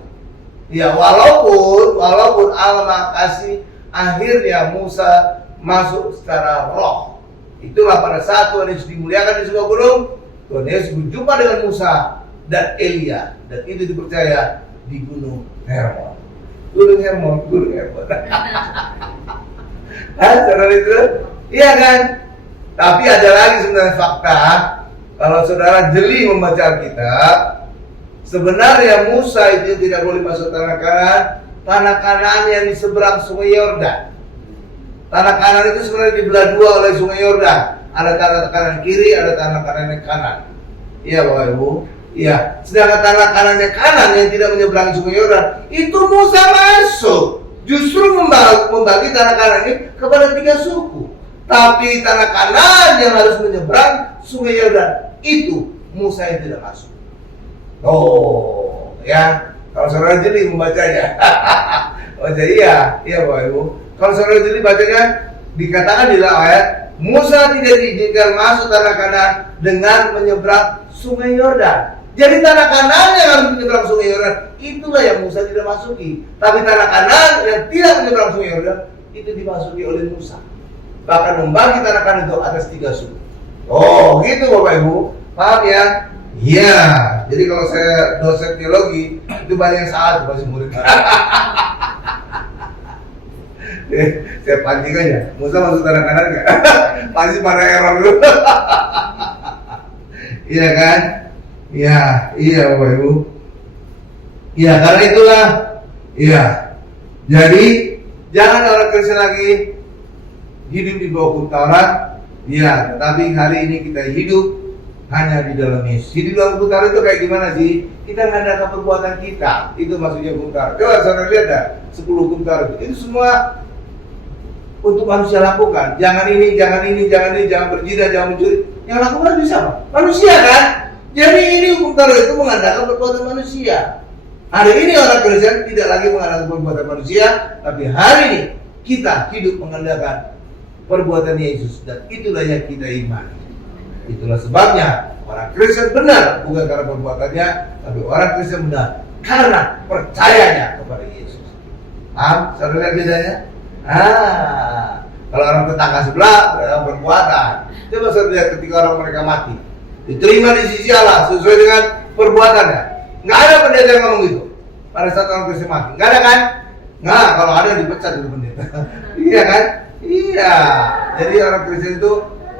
Ya walaupun Allah kasih akhirnya Musa masuk secara roh. Itulah pada saat Tuhan Yesus dimuliakan di sebuah gunung, Tuhan Yesus berjumpa dengan Musa dan Elia, dan itu dipercaya di Gunung Hermon. Gunung Hermon. Saudara itu? Iya kan? Tapi ada lagi sebenarnya fakta. Kalau saudara jeli membaca Alkitab, sebenarnya Musa itu tidak boleh masuk tanah Kanan. Tanah Kanan yang di seberang Sungai Yordan. Tanah Kanan itu sebenarnya dibelah 2 oleh Sungai Yordan. Ada tanah kanan kiri, ada tanah kanan yang kanan. Iya Bapak Ibu. Iya. Sedangkan tanah kanan yang kanan yang tidak menyeberangi Sungai Yordan, itu Musa masuk. Justru membagi tanah kanan ini kepada 3 suku. Tapi tanah kanan yang harus menyeberang Sungai Yordan, itu Musa yang tidak masuk. Oh, ya. Kalau saudara jeli membacanya. Oh, jadi iya Bapak Ibu. Kalau saudara jeli bacanya dikatakan di dalam ayat, Musa tidak diizinkan masuk tanah Kanaan dengan menyeberang Sungai Yordan. Jadi tanah Kanaan yang harus menyeberang Sungai Yordan, itulah yang Musa tidak masuki. Tapi tanah Kanaan yang tidak menyeberang Sungai Yordan, itu dimasuki oleh Musa. Bahkan membagi tanah Kanaan itu atas 3 suku. Oh, gitu Bapak Ibu. Paham ya? Iya. Jadi kalau saya dosen teologi, itu banyak yang salah tuh masih murid. Saya pancing aja. Musa masuk tanah Kanaan nggak? Pasti pada error dulu. Iya kan? Iya Bapak Ibu. Iya, karena itulah. Iya. Jadi jangan orang Kristen lagi hidup di bawah hukum Taurat. Iya, tetapi hari ini kita hidup hanya di dalam Yesus. Hidup dalam hukum Taurat itu kayak gimana sih? Kita mengandalkan perbuatan kita. Itu maksudnya hukum Taurat. Coba saudara lihat dah 10 hukum Taurat itu semua untuk manusia lakukan. Jangan ini, jangan berzina, jangan mencuri. Yang lakukan bisa apa? Manusia kan? Jadi ini hukum Taurat itu mengandalkan perbuatan manusia. Hari ini orang Kristen tidak lagi mengandalkan perbuatan manusia, tapi hari ini kita hidup mengandalkan perbuatan Yesus, dan itulah yang kita imani. Itulah sebabnya orang Kristen benar bukan karena perbuatannya, tapi orang Kristen benar karena percayanya kepada Yesus. Paham? Saudara lihat bedanya? Kalau orang tetangga sebelah berarti perbuatan. Coba saudara lihat ketika orang mereka mati, diterima di sisi Allah sesuai dengan perbuatannya. Nggak ada pendeta yang ngomong gitu pada saat orang Kristen mati. Nggak ada kan? Nggak, kalau ada dipecat itu pendeta. Iya kan? Iya. Jadi orang Kristen itu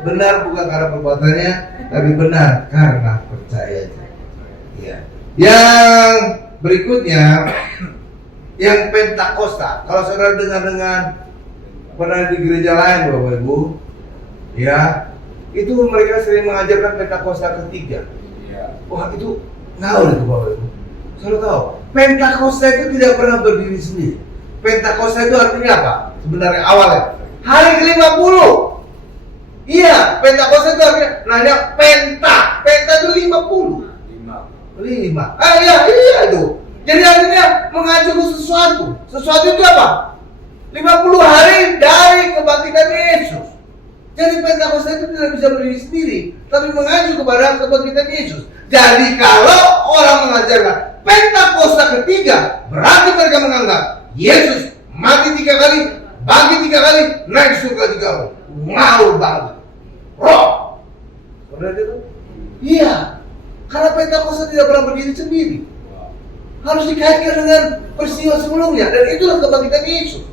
benar bukan karena perbuatannya, tapi benar karena percayanya. Iya. Yang berikutnya, yang Pentakosta. Kalau saudara dengar pernah di gereja lain Bapak Ibu, ya, itu mereka sering mengajarkan Pentakosta ketiga. Wah, itu ngawur itu Bapak Ibu. Saudara tahu, Pentakosta itu tidak pernah berdiri sendiri. Pentakosta itu artinya apa? Sebenarnya awalnya hari ke-50. Iya, Pentakosta itu artinya namanya Penta itu 50. 5. Iya itu. Jadi artinya mengacu ke sesuatu. Sesuatu itu apa? 50 hari dari kebangkitan Yesus. Jadi Pentakosta itu tidak bisa berdiri sendiri, tapi mengacu kepada kebangkitan Yesus. Jadi kalau orang mengajarkan Pentakosta ketiga, berarti mereka menganggap Yesus mati 3 kali, bangkit 3 kali, naik surga 3 kali. Ngawur banget. Roh. Saudara itu? Iya. Karena Pentakosta tidak pernah berdiri sendiri. Harus dikaitkan dengan peristiwa sebelumnya, dan itulah kebangkitan Yesus.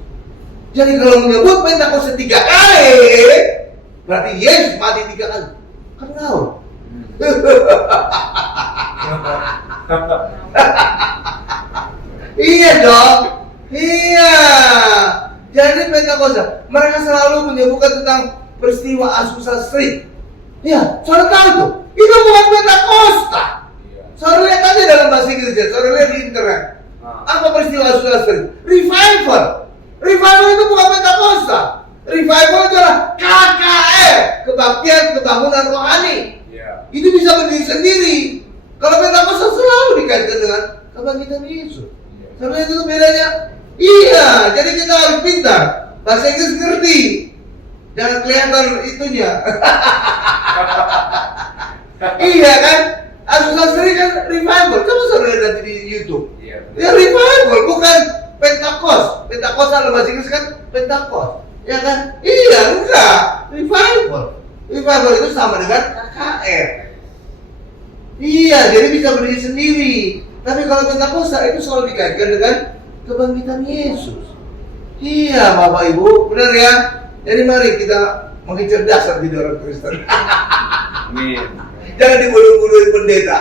Jadi kalau menyebut Pentakosta 3 kali, berarti Yesus mati 3 kali. Kan ngawur. Iya dong. Iya. Jadi Pentakosta, mereka selalu menyebutkan tentang peristiwa Azusa Street. Ya, saudara tahu tuh, itu bukan Pentakosta. Saudara lihat aja dalam bahasa Inggris, saudara lihat di internet. Apa peristiwa Azusa Street? Revival. Revival itu bukan Pentakosta. Revival itu adalah KKR, kebaktian kebangunan rohani. Itu bisa berdiri sendiri. Kalau Pentakosta selalu dikaitkan dengan kebangkitan Yesus. Saudara itu bedanya. Iya, jadi kita harus pintar. Bahasa Inggris ngerti. Jangan kelihatan itunya. Iya kan? Azusa Street kan revival. Coba saudara lihat di YouTube. Ya revival, bukan Pentakos. Pentakos dalam bahasa Inggris kan Pentakos. Ya kan? Iya, enggak. Revival. Revival itu sama dengan KKR. Iya, jadi bisa berdiri sendiri. Tapi kalau Pentakosta itu selalu dikaitkan dengan kebangkitan Yesus. Iya, Bapak Ibu, benar ya? Jadi mari kita makin cerdas jadi orang Kristen. Amin. Jangan dibodoh-bodohin pendeta.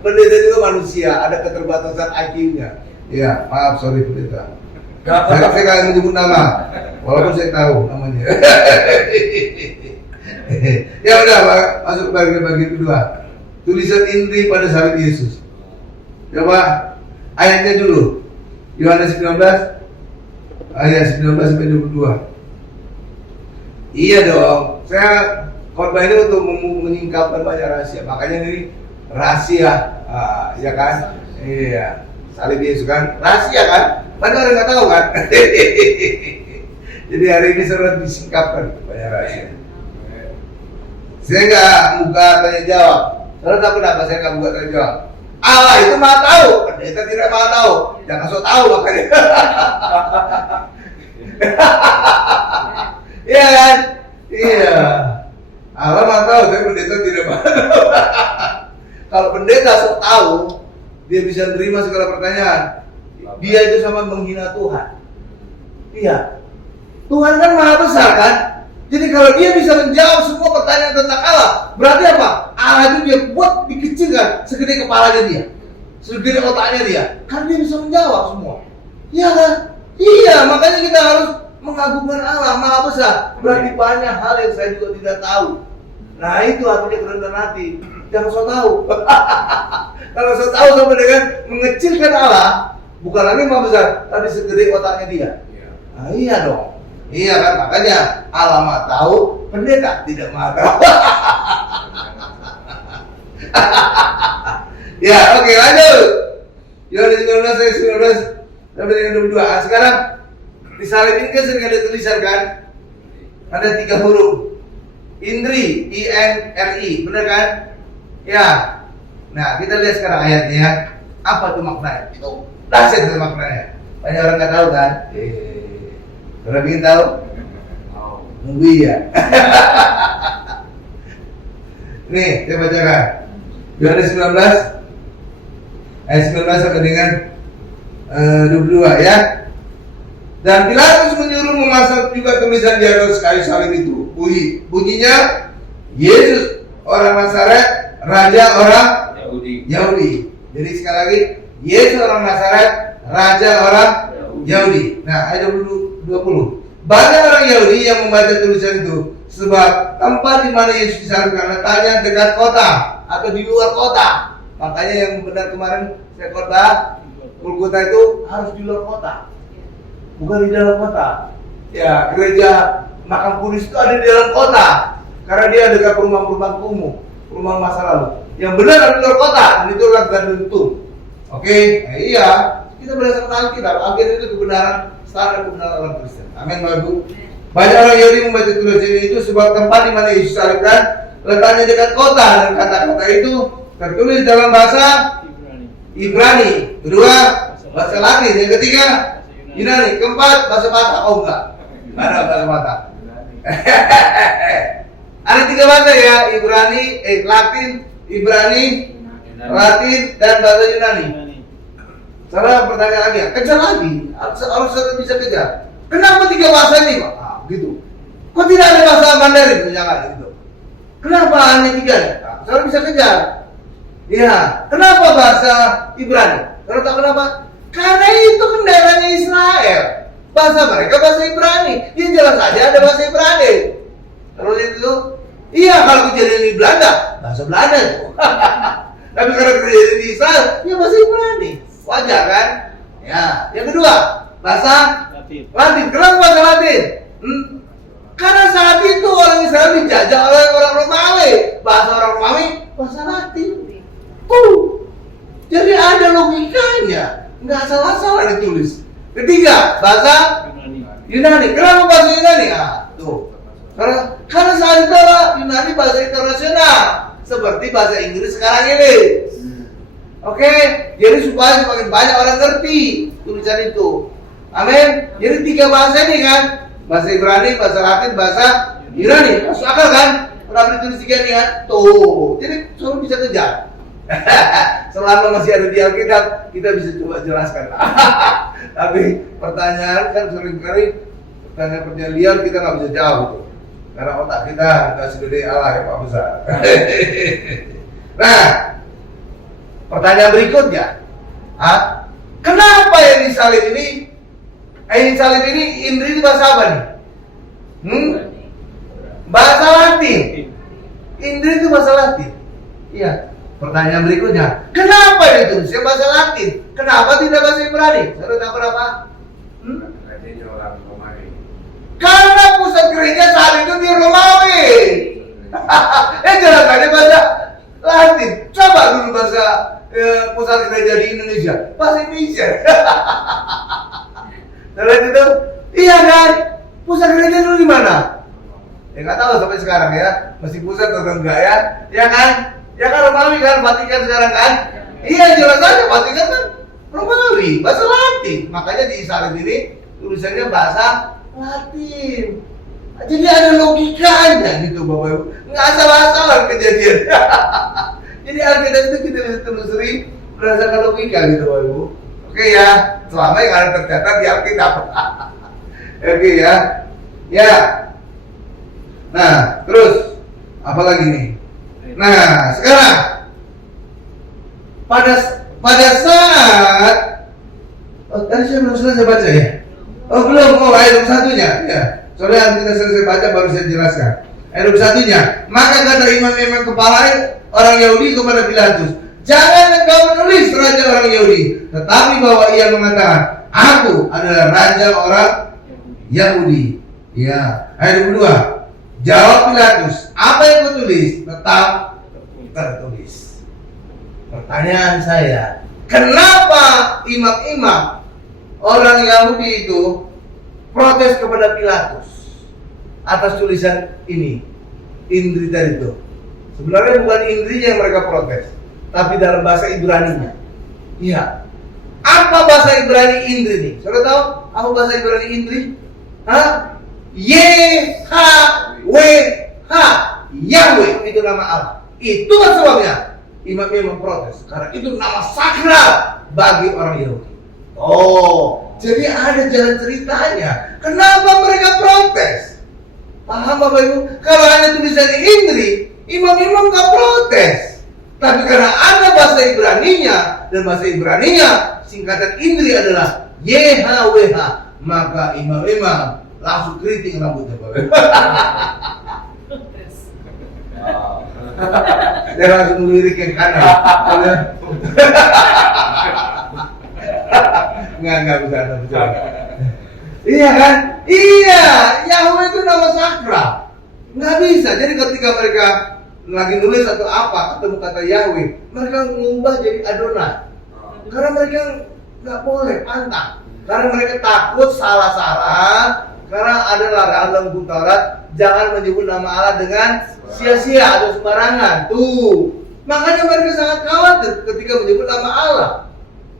Pendeta juga manusia, ada keterbatasan IQ-nya. Ya, maaf, sorry pendeta. Saya nggak menyebut nama, walaupun saya tahu namanya. Ya udah, masuk bagian kedua. Tulisan Indri pada salib Yesus. Coba ayatnya dulu. Yohanes 19 ayat 19 sampai 22. Iya dong. Saya Khotbah ini untuk menyingkapkan banyak rahasia. Makanya ini rahasia, ya kan? Iya. Salib Yesus kan rahasia kan? Banyak orang nggak tahu kan? Jadi hari ini sudah disingkapkan banyak rahasia. Saya nggak buka tanya jawab. Saudara tahu kenapa saya nggak buka tanya jawab? Allah itu maha tahu, pendeta tidak maha tahu. Jangan sok tahu makanya. Iya kan? Iya. Allah maha tahu, tapi pendeta tidak maha tahu. Kalau pendeta sok tahu, dia bisa menerima segala pertanyaan. Dia itu sama menghina Tuhan. Iya. Tuhan kan maha besar kan? Jadi kalau dia bisa menjawab semua pertanyaan tentang Allah, berarti apa? Allah itu dia buat dikecilkan segede kepalanya dia, segede otaknya dia. Karena dia bisa menjawab semua. Iya kan? Iya, makanya kita harus mengagungkan Allah maha besar. Berarti banyak hal yang saya juga tidak tahu. Nah itu artinya kerendahan hati. Jangan so tahu. Kalau so tahu sama dengan mengecilkan Allah, bukan lagi maha besar, tapi segede otaknya dia. Nah, iya dong. Iya kan, makanya Allah maha tahu, pendeta tidak maha tahu. Ya, oke, lanjut. Yohanes 19 ayat 19 sampai dengan 22. Nah, sekarang di salib ini kan sering ada tulisan kan? Ada 3 huruf. Indri, INRI, benar kan? Ya. Nah, kita lihat sekarang ayatnya. Apa itu maknanya? Itu dahsyat itu maknanya. Banyak orang nggak tahu kan? Orang ingin tahu? Nunggu ya. Nih, saya bacakan. Yohanes 19 ayat 19 sampai dengan 22 ya. Dan Pilatus menyuruh memasang juga tulisan di atas kayu salib itu. Bunyinya Yesus orang Nazaret, raja orang Yahudi. Jadi sekali lagi, Yesus orang Nazaret, raja orang Yahudi. Nah, ayat 20. Banyak orang Yahudi yang membaca tulisan itu, sebab tempat di mana Yesus disalibkan letaknya dekat kota atau di luar kota. Makanya yang benar kemarin saya khotbah, Golgota itu harus di luar kota, bukan di dalam kota. Ya, gereja makam kudus itu ada di dalam kota, karena dia dekat perumahan-perumahan kumuh, perumahan masa lalu. Yang benar ada di luar kota, dan itu adalah Ganduntum. Oke, nah, iya, kita berdasarkan Alkitab. Alkitab itu kebenaran, standar kebenaran orang Kristen. Amin, Bapak Ibu. Banyak orang Yahudi membaca tulisan itu sebab tempat di mana Yesus disalibkan letaknya dekat kota, dan kata-kata itu tertulis dalam bahasa Ibrani, kedua bahasa Latin, yang ketiga Yunani, keempat bahasa Batak. Oh enggak, ada bahasa Batak. Ada 3 bahasa ya, Latin, Ibrani, Latin, dan bahasa Yunani. Salah pertanyaan lagi, kejar lagi, harus bisa kejar. Kenapa 3 bahasa ini, Pak? Nah, gitu. Kok tidak ada bahasa Mandarin? Jangan gitu. Kenapa hanya 3? Nah, saudara bisa kejar. Ya, kenapa bahasa Ibrani? Saudara tahu kenapa? Karena itu kendaraannya Israel. Bahasa mereka bahasa Ibrani. Ya jelas saja ada bahasa Ibrani. Terus itu, iya kalau kejadian di Belanda, bahasa Belanda itu. Tapi kalau kejadian di Israel, ya bahasa Ibrani. Wajar kan? Ya. Yang kedua, bahasa Latin. Kenapa bahasa Latin? Karena saat itu orang Israel dijajah oleh orang Romawi. Bahasa orang Romawi, bahasa Latin. Jadi ada logikanya. Nggak salah-salah ditulis. Ketiga, bahasa Yunani. Kenapa bahasa Yunani? Tuh. Karena saat itu Yunani bahasa internasional. Seperti bahasa Inggris sekarang ini. Oke, jadi supaya semakin banyak orang ngerti tulisan itu. Amin. Jadi 3 bahasa ini kan, bahasa Ibrani, bahasa Latin, bahasa Yunani. Masuk akal kan? Kenapa ditulis 3 ini kan? Tuh, jadi selalu bisa kejar. Selama masih ada di Alkitab, kita bisa coba jelaskan. Tapi pertanyaan kan seringkali pertanyaan liar kita nggak bisa jawab itu. Karena otak kita nggak segede Allah ya Pak besar. Nah, pertanyaan berikutnya, kenapa yang disalib ini? Yang disalib ini Indri itu bahasa apa nih? Bahasa Latin. Indri itu bahasa Latin. Iya. Pertanyaan berikutnya, kenapa ditulisnya bahasa Latin? Kenapa tidak bahasa Ibrani? Saudara tahu kenapa? Karena pusat gereja saat itu di Romawi. Ya nggak tahu sampai sekarang ya, masih pusat atau enggak ya? Ya kan? Ya kan Romawi kan, Vatikan sekarang kan? Iya jelas aja Vatikan kan Romawi, bahasa Latin. Makanya di salib ini tulisannya bahasa Latin. Jadi ada logikanya gitu Bapak Ibu. Nggak asal-asalan kejadian. Jadi Alkitab itu kita bisa telusuri berdasarkan logika gitu Bapak Ibu. Oke ya, selama yang ada tercatat di Alkitab. Oke ya. Ya. Nah, terus apa lagi nih? Nah, sekarang pada saat tadi saya belum selesai baca ya. Oh belum, ayat 21-nya ya. Soalnya kita selesai baca baru saya jelaskan. Ayat 21-nya, maka kata imam-imam kepala orang Yahudi kepada Pilatus, jangan engkau menulis raja orang Yahudi, tetapi bahwa ia mengatakan, aku adalah raja orang Yahudi. Ya, ayat 22. Jawab Pilatus, apa yang kau tulis? Tetap tertulis. Pertanyaan saya, kenapa imam-imam orang Yahudi itu protes kepada Pilatus atas tulisan ini, Indri tadi itu? Sebenarnya bukan Indrinya yang mereka protes, tapi dalam bahasa Ibrani-nya. Iya. Apa bahasa Ibrani Indri ini? Saudara tahu apa bahasa Ibrani Indri? Hah? YHWH, Yahweh itu nama Allah. Itu sebabnya imam-imam protes, karena itu nama sakral bagi orang Yahudi. Oh, jadi ada jalan ceritanya. Kenapa mereka protes? Paham Bapak Ibu? Kalau hanya tulisan Indri, imam-imam gak protes. Tapi karena ada bahasa Ibraninya, dan bahasa Ibraninya singkatan Indri adalah YHWH, maka imam-imam langsung keriting rambutnya Bapak Ibu. Dia langsung melirik yang kanan. Enggak bisa. Iya kan? Iya, Yahweh itu nama sakral. Nggak bisa. Jadi ketika mereka lagi nulis atau apa ketemu kata Yahweh, mereka mengubah jadi Adonai. Karena mereka nggak boleh pantang. Karena mereka takut salah-salah. Karena ada larangan dalam buku Taurat, jangan menyebut nama Allah dengan sia-sia atau sembarangan. Tuh, makanya mereka sangat khawatir ketika menyebut nama Allah.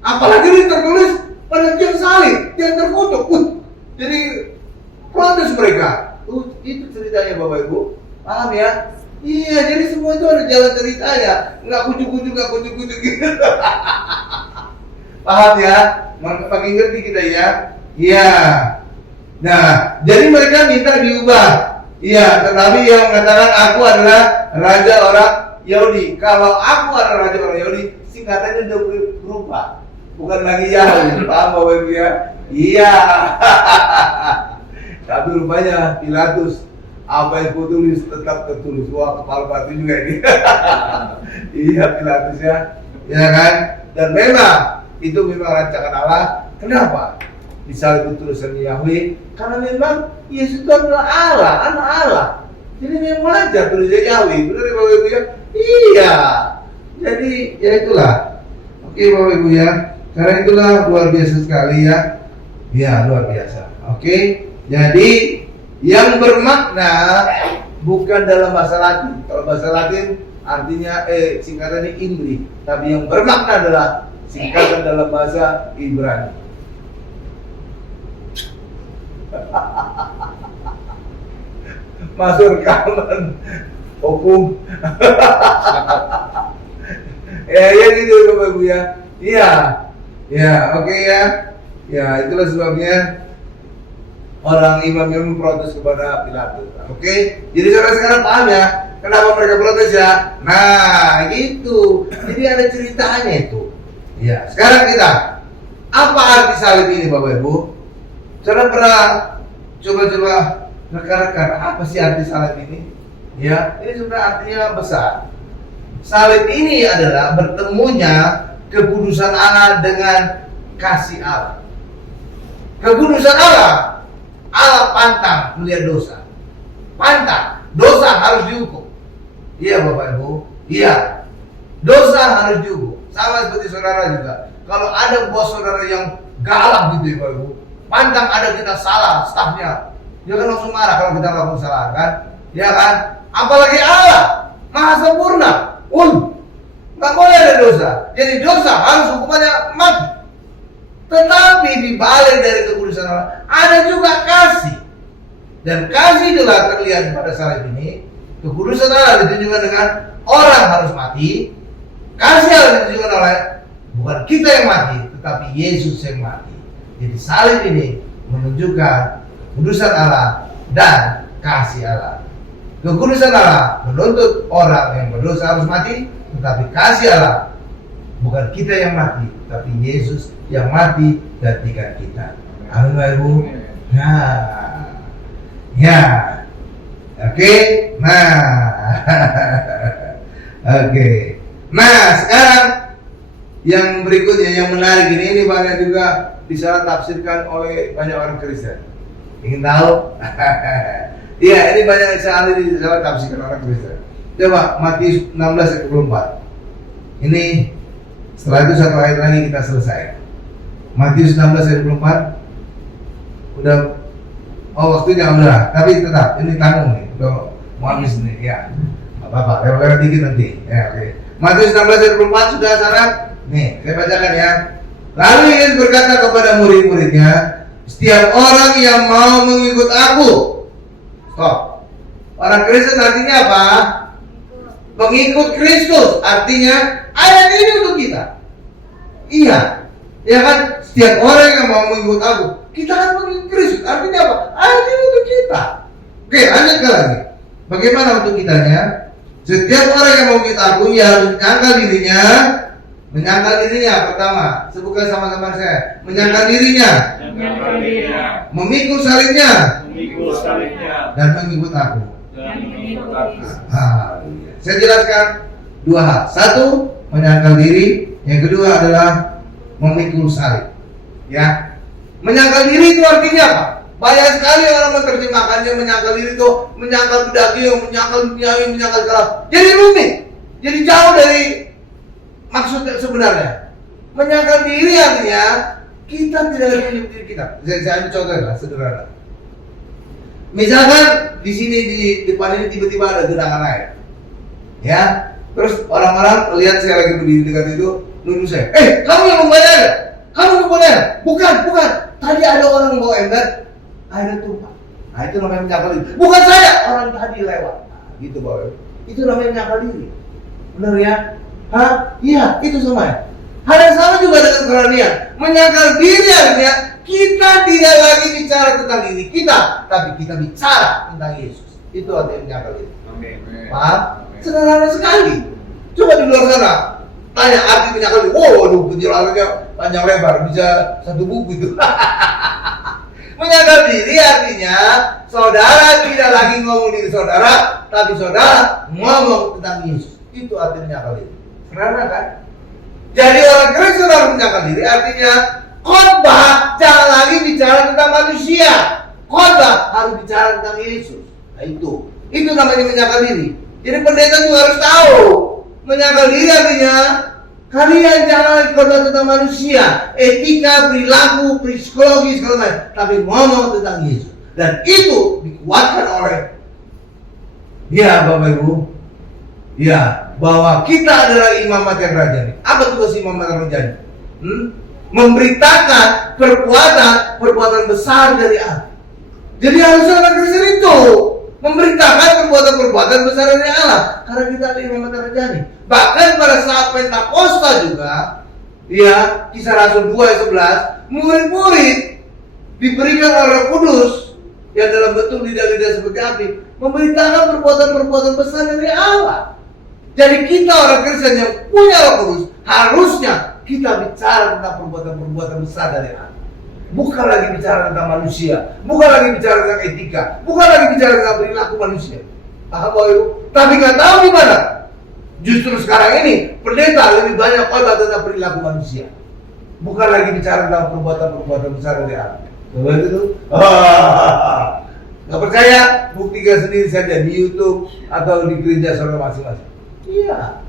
Apalagi ini tertulis pada tiang salib, tiang terkutuk. Jadi protes mereka. Itu ceritanya Bapak Ibu. Paham ya? Iya, jadi semua itu ada jalan ceritanya. Nggak kucuk-kucuk gitu. Paham ya? Makin ngerti kita ya? Iya. Nah, jadi mereka minta diubah. Iya, tetapi yang mengatakan aku adalah raja orang Yahudi. Kalau aku adalah raja orang Yahudi, singkatannya udah berubah. Bukan lagi Yahudi. Paham Bapak Ibu ya? Iya. Tapi rupanya Pilatus, apa yang ku tulis tetap tertulis. Wah, kepala batu juga ini. Iya Pilatus ya. Ya kan? Dan memang itu memang rancangan Allah. Kenapa? Misalnya tulisan Yahweh, karena memang Yesus itu adalah Allah, anak Allah. Jadi memang wajar tulisan Yahweh, benar ya Bapak Ibu ya? Iya. Jadi ya itulah. Oke Bapak Ibu ya. Karena itulah luar biasa sekali ya. Ya luar biasa. Oke. Jadi yang bermakna bukan dalam bahasa Latin. Kalau bahasa Latin artinya singkatannya Indri. Tapi yang bermakna adalah singkatan dalam bahasa Ibrani. Masuk rekaman hukum. Ya gitu Bapak Ibu ya. Iya. Ya, oke ya. Ya, itulah sebabnya orang imam protes kepada Pilatus. Oke. Jadi saudara sekarang paham ya kenapa mereka protes ya? Nah, gitu. Jadi ada ceritanya itu. Ya, sekarang kita apa arti salib ini Bapak Ibu? Saudara pernah coba-coba rekan-rekan apa sih arti salib ini? Ya, ini sebenarnya artinya besar. Salib ini adalah bertemunya kekudusan Allah dengan kasih Allah. Kekudusan Allah, Allah pantang melihat dosa. Pantang, dosa harus dihukum. Iya Bapak Ibu, iya. Dosa harus dihukum. Sama seperti saudara juga. Kalau ada bos saudara yang galak gitu ya Bapak Ibu, pantang ada kita salah, stafnya, dia kan langsung marah kalau kita lakukan salah kan? ya kan? Apalagi Allah Maha sempurna, nggak boleh ada dosa. Jadi dosa harus hukumannya mati. Tetapi di balik dari kekudusan Allah ada juga kasih, dan kasih itulah terlihat pada salib ini. Kekudusan Allah ditunjukkan dengan orang harus mati. Kasih Allah ditunjukkan oleh bukan kita yang mati, tetapi Yesus yang mati. Jadi salib ini menunjukkan kekudusan Allah dan kasih Allah. Kekudusan Allah menuntut orang yang berdosa harus mati, tetapi kasih Allah bukan kita yang mati, tapi Yesus yang mati gantikan kita. Amin, Bapak Ibu. Nah, ya, oke. Nah, oke. Nah, sekarang yang berikutnya yang menarik ini banyak juga disalah tafsirkan oleh banyak orang Kristen. Ingin tahu? Iya, ini banyak sekali disalah tafsirkan orang Kristen. Coba Matius 16 ayat 24. Ini setelah itu satu ayat lagi kita selesai. Matius 16 ayat 24. Udah, waktunya udah. Tapi tetap ini tanggung nih. Udah mau habis nih ya. Apa-apa, lewat dikit nanti. Ya, oke. Matius 16 ayat 24 sudah syarat. Nih, saya bacakan ya. Lalu Yesus berkata kepada murid-muridnya, setiap orang yang mau mengikut aku. Stop. Orang Kristen artinya apa? Mengikut Kristus. Artinya ayat ini untuk kita. Iya. Ya kan? Setiap orang yang mau mengikut aku, kita kan mengikut Kristus. Artinya apa? Ayat ini untuk kita. Oke, lanjutkan lagi. Bagaimana untuk kitanya? Setiap orang yang mau mengikut aku, ia harus menyangkal dirinya. Menyangkal dirinya pertama. Sebutkan sama-sama saya. Menyangkal dirinya. Memikul salibnya. Dan mengikut aku. Saya jelaskan dua hal. Satu, menyangkal diri. Yang kedua adalah memikul salib. Ya, menyangkal diri itu artinya apa? Banyak sekali orang menerjemahkannya menyangkal diri itu menyangkal daging, menyangkal nyai, menyangkal segala. Jadi rumit. Jadi jauh dari maksud sebenarnya. Menyangkal diri artinya kita tidak ada menyebut diri kita. Saya ambil contoh lah, sederhana. Misalkan di sini di depan ini tiba-tiba ada genangan air. Ya, terus orang-orang lihat saya lagi berdiri dekat itu, nuduh saya, kamu yang membayar? Kamu yang membayar? Bukan. Tadi ada orang bawa ember, airnya tumpah. Nah itu namanya menyangkal diri. Bukan saya, orang tadi lewat. Nah, gitu Bapak. Itu namanya menyangkal diri. Benar ya? Hah? Iya, itu sama ya. Hal yang sama juga dengan keberanian. Menyangkal diri artinya kita tidak lagi bicara tentang diri kita, tapi kita bicara tentang Yesus. Itu artinya menyangkal diri. Paham? Sederhana sekali. Coba di luar sana tanya arti menyangkal diri. Waduh, penjelasannya panjang lebar, bisa satu buku itu. Menyangkal diri artinya saudara tidak lagi ngomong diri saudara, tapi saudara ngomong tentang Yesus. Itu artinya menyangkal diri. Sederhana kan? Jadi orang Kristen harus menyangkal diri artinya khotbah jangan lagi bicara tentang manusia. Khotbah harus bicara tentang Yesus. Nah itu namanya menyangkal diri. Jadi pendeta juga harus tahu menyangkal diri artinya kalian jangan lagi khotbah tentang manusia, etika, perilaku, psikologi segala macam, tapi ngomong tentang Yesus. Dan itu dikuatkan oleh Bapak Ibu. Ya, bahwa kita adalah imamat yang rajani. Apa tugas imamat yang rajani? Memberitakan perbuatan besar dari Allah. Jadi harusnya orang Kristen itu memberitakan perbuatan besar dari Allah, karena kita adalah imamat yang rajani. Bahkan pada saat Pentakosta juga, Kisah Rasul 2 ayat 11, murid-murid diberikan oleh Roh Kudus yang dalam bentuk lidah-lidah seperti api, memberitakan perbuatan besar dari Allah. Jadi kita orang Kristen yang punya Roh Kudus, harusnya kita bicara tentang perbuatan besar dari Allah. Bukan lagi bicara tentang manusia, bukan lagi bicara tentang etika, bukan lagi bicara tentang perilaku manusia. Paham Bapak Ibu? Tapi nggak tahu gimana. Justru sekarang ini pendeta lebih banyak khotbah tentang perilaku manusia, bukan lagi bicara tentang perbuatan besar dari Allah. Betul itu? Nggak percaya? Buktikan sendiri saja di YouTube atau di gereja saudara masing-masing. Iya,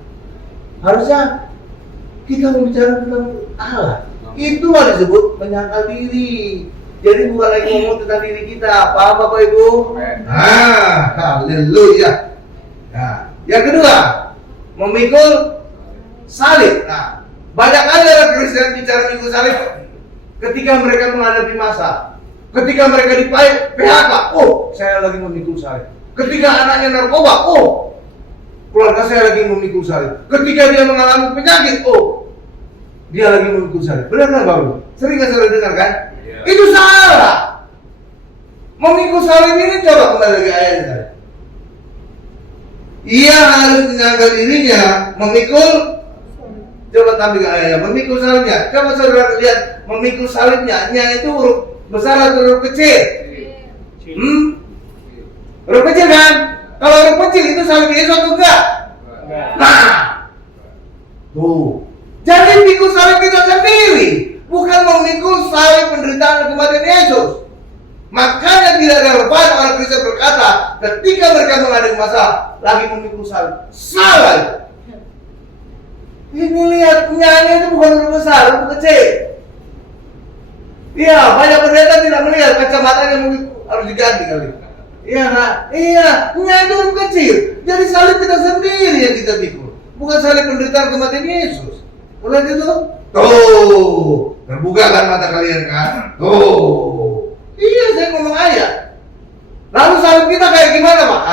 harusnya kita membicarakan tentang Allah. Itu disebut menyangkal diri. Jadi bukan lagi ngomong tentang diri kita. Paham Bapak Ibu? Haleluya. Nah, yang kedua, memikul salib. Nah, banyak kali orang Kristen bicara memikul salib ketika mereka menghadapi masa. Ketika mereka di PHK, oh saya lagi memikul salib. Ketika anaknya narkoba, oh keluarga saya lagi memikul salib. Ketika dia mengalami penyakit, oh dia lagi memikul salib. Benar nggak Bapak? Sering nggak saudara dengar kan? Yeah. Itu salah. Memikul salib ini coba kembali lagi ayatnya. Ia harus menyangkal dirinya memikul. Coba tampil ayatnya. Memikul salibnya. Coba saudara lihat memikul salibnya. Nya itu huruf besar atau huruf kecil? Huruf kecil kan? Kalau huruf kecil itu salib Yesus atau enggak? Nah, tuh. Jadi memikul salib kita sendiri, bukan memikul salib penderitaan dan kematian Yesus. Makanya tidak relevan orang Kristen berkata ketika mereka menghadapi masalah lagi memikul salib. Salah itu. Ini lihat nyanyi itu bukan huruf besar, huruf kecil. Iya, banyak pendeta tidak melihat kacamatanya mungkin harus diganti kali. Iya, nah, iya, itu huruf kecil. Jadi salib kita sendiri yang kita pikul, bukan salib penderitaan kematian Yesus. Boleh itu? Tuh, terbuka kan mata kalian kan? Tuh, iya saya ngomong ayat. Lalu salib kita kayak gimana Pak?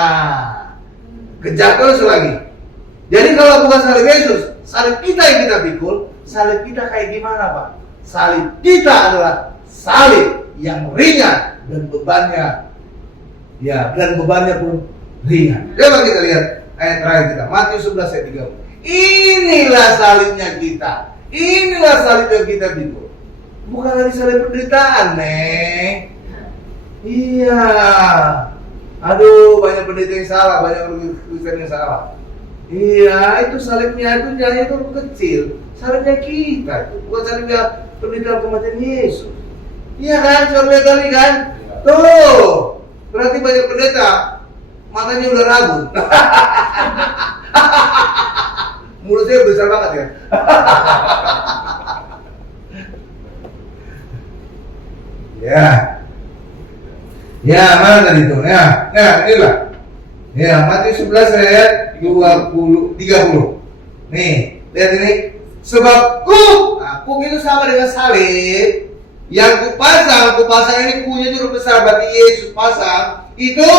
Kejar terus lagi. Jadi kalau bukan salib Yesus, salib kita yang kita pikul, salib kita kayak gimana Pak? Salib kita adalah salib yang ringan dan bebannya, ya, dan bebannya pun ringan. Coba kita lihat ayat terakhir kita, Matius 11 ayat 30. Inilah salibnya kita. Inilah salib yang kita pikul. Bukan lagi salib penderitaan, Neng. Iya. Aduh, banyak pendeta yang salah, banyak orang Kristen yang salah. Iya, itu salibnya itu jangan itu kecil. Salibnya kita, itu bukan salibnya penderitaan kematian Yesus. Iya kan, saudara tadi kan? Tuh, berarti banyak pendeta matanya udah rabun. Mulutnya besar banget ya. Ya, mana tadi itu? Ya, inilah. Ya, Matius 11 ayat 30. Nih, lihat ini. Sebab kuk itu sama dengan salib. Yang kupasang ini kunya itu besar, berarti Yesus pasang. Itu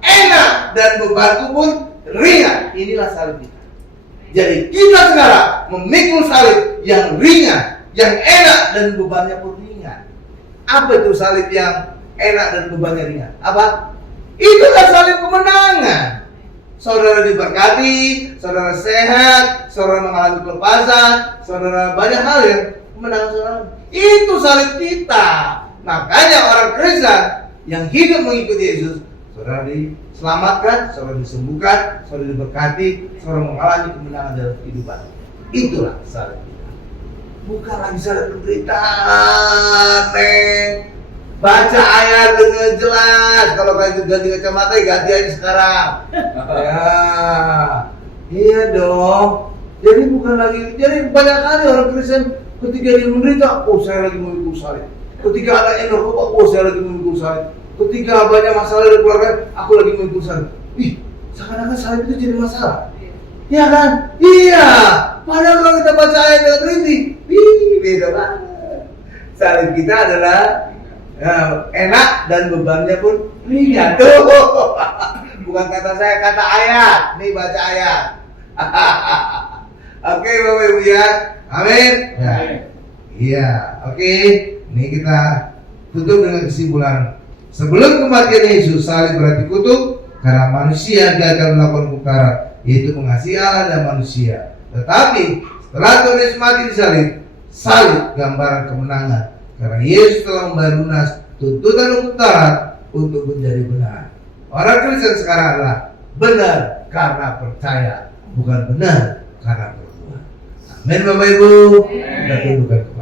enak dan bebanku pun ringan. Inilah salib kita. Jadi kita sekarang memikul salib yang ringan, yang enak dan bebannya pun ringan. Apa itu salib yang enak dan bebannya ringan? Apa? Itulah salib kemenangan. Saudara diberkati, saudara sehat, saudara mengalami kelepasan, saudara banyak hal yang kemenangan saudara. Itu salib kita. Makanya orang Kristen yang hidup mengikuti Yesus, saudara diselamatkan, saudara disembuhkan, saudara diberkati, saudara mengalami kemenangan dalam kehidupan. Itulah salib kita. Bukan lagi salib penderitaan, Neng. Baca ayat dengan jelas. Kalau kalian ganti kacamata, ganti aja sekarang. Ya, iya dong. Jadi bukan lagi. Jadi banyak kali orang Kristen ketika dia menderita, oh saya lagi memikul salib. Ketika anaknya narkoba, oh saya lagi memikul salib. Ketika banyak masalah di keluarga, aku lagi memikul salib. Ih, seakan-akan salib itu jadi masalah. Iya kan? Iya. Padahal kalau kita baca ayat dengan teliti, beda banget. Salib kita adalah enak dan bebannya pun ringan. Tuh, bukan kata saya, kata ayat. Nih baca ayat. Oke, Bapak Ibu ya. Amin. Iya, oke. Ini kita tutup dengan kesimpulan. Sebelum kematian Yesus, salib berarti kutuk karena manusia gagal melakukan perkara, yaitu mengasihi Allah dan manusia. Tetapi setelah Tuhan Yesus mati di salib gambaran kemenangan. Karena Yesus telah membayar lunas tuntutan hukum Taurat untuk menjadi benar. Orang Kristen sekarang adalah benar karena percaya, bukan benar karena berbuat. Amin Bapak Ibu. Kita tundukkan.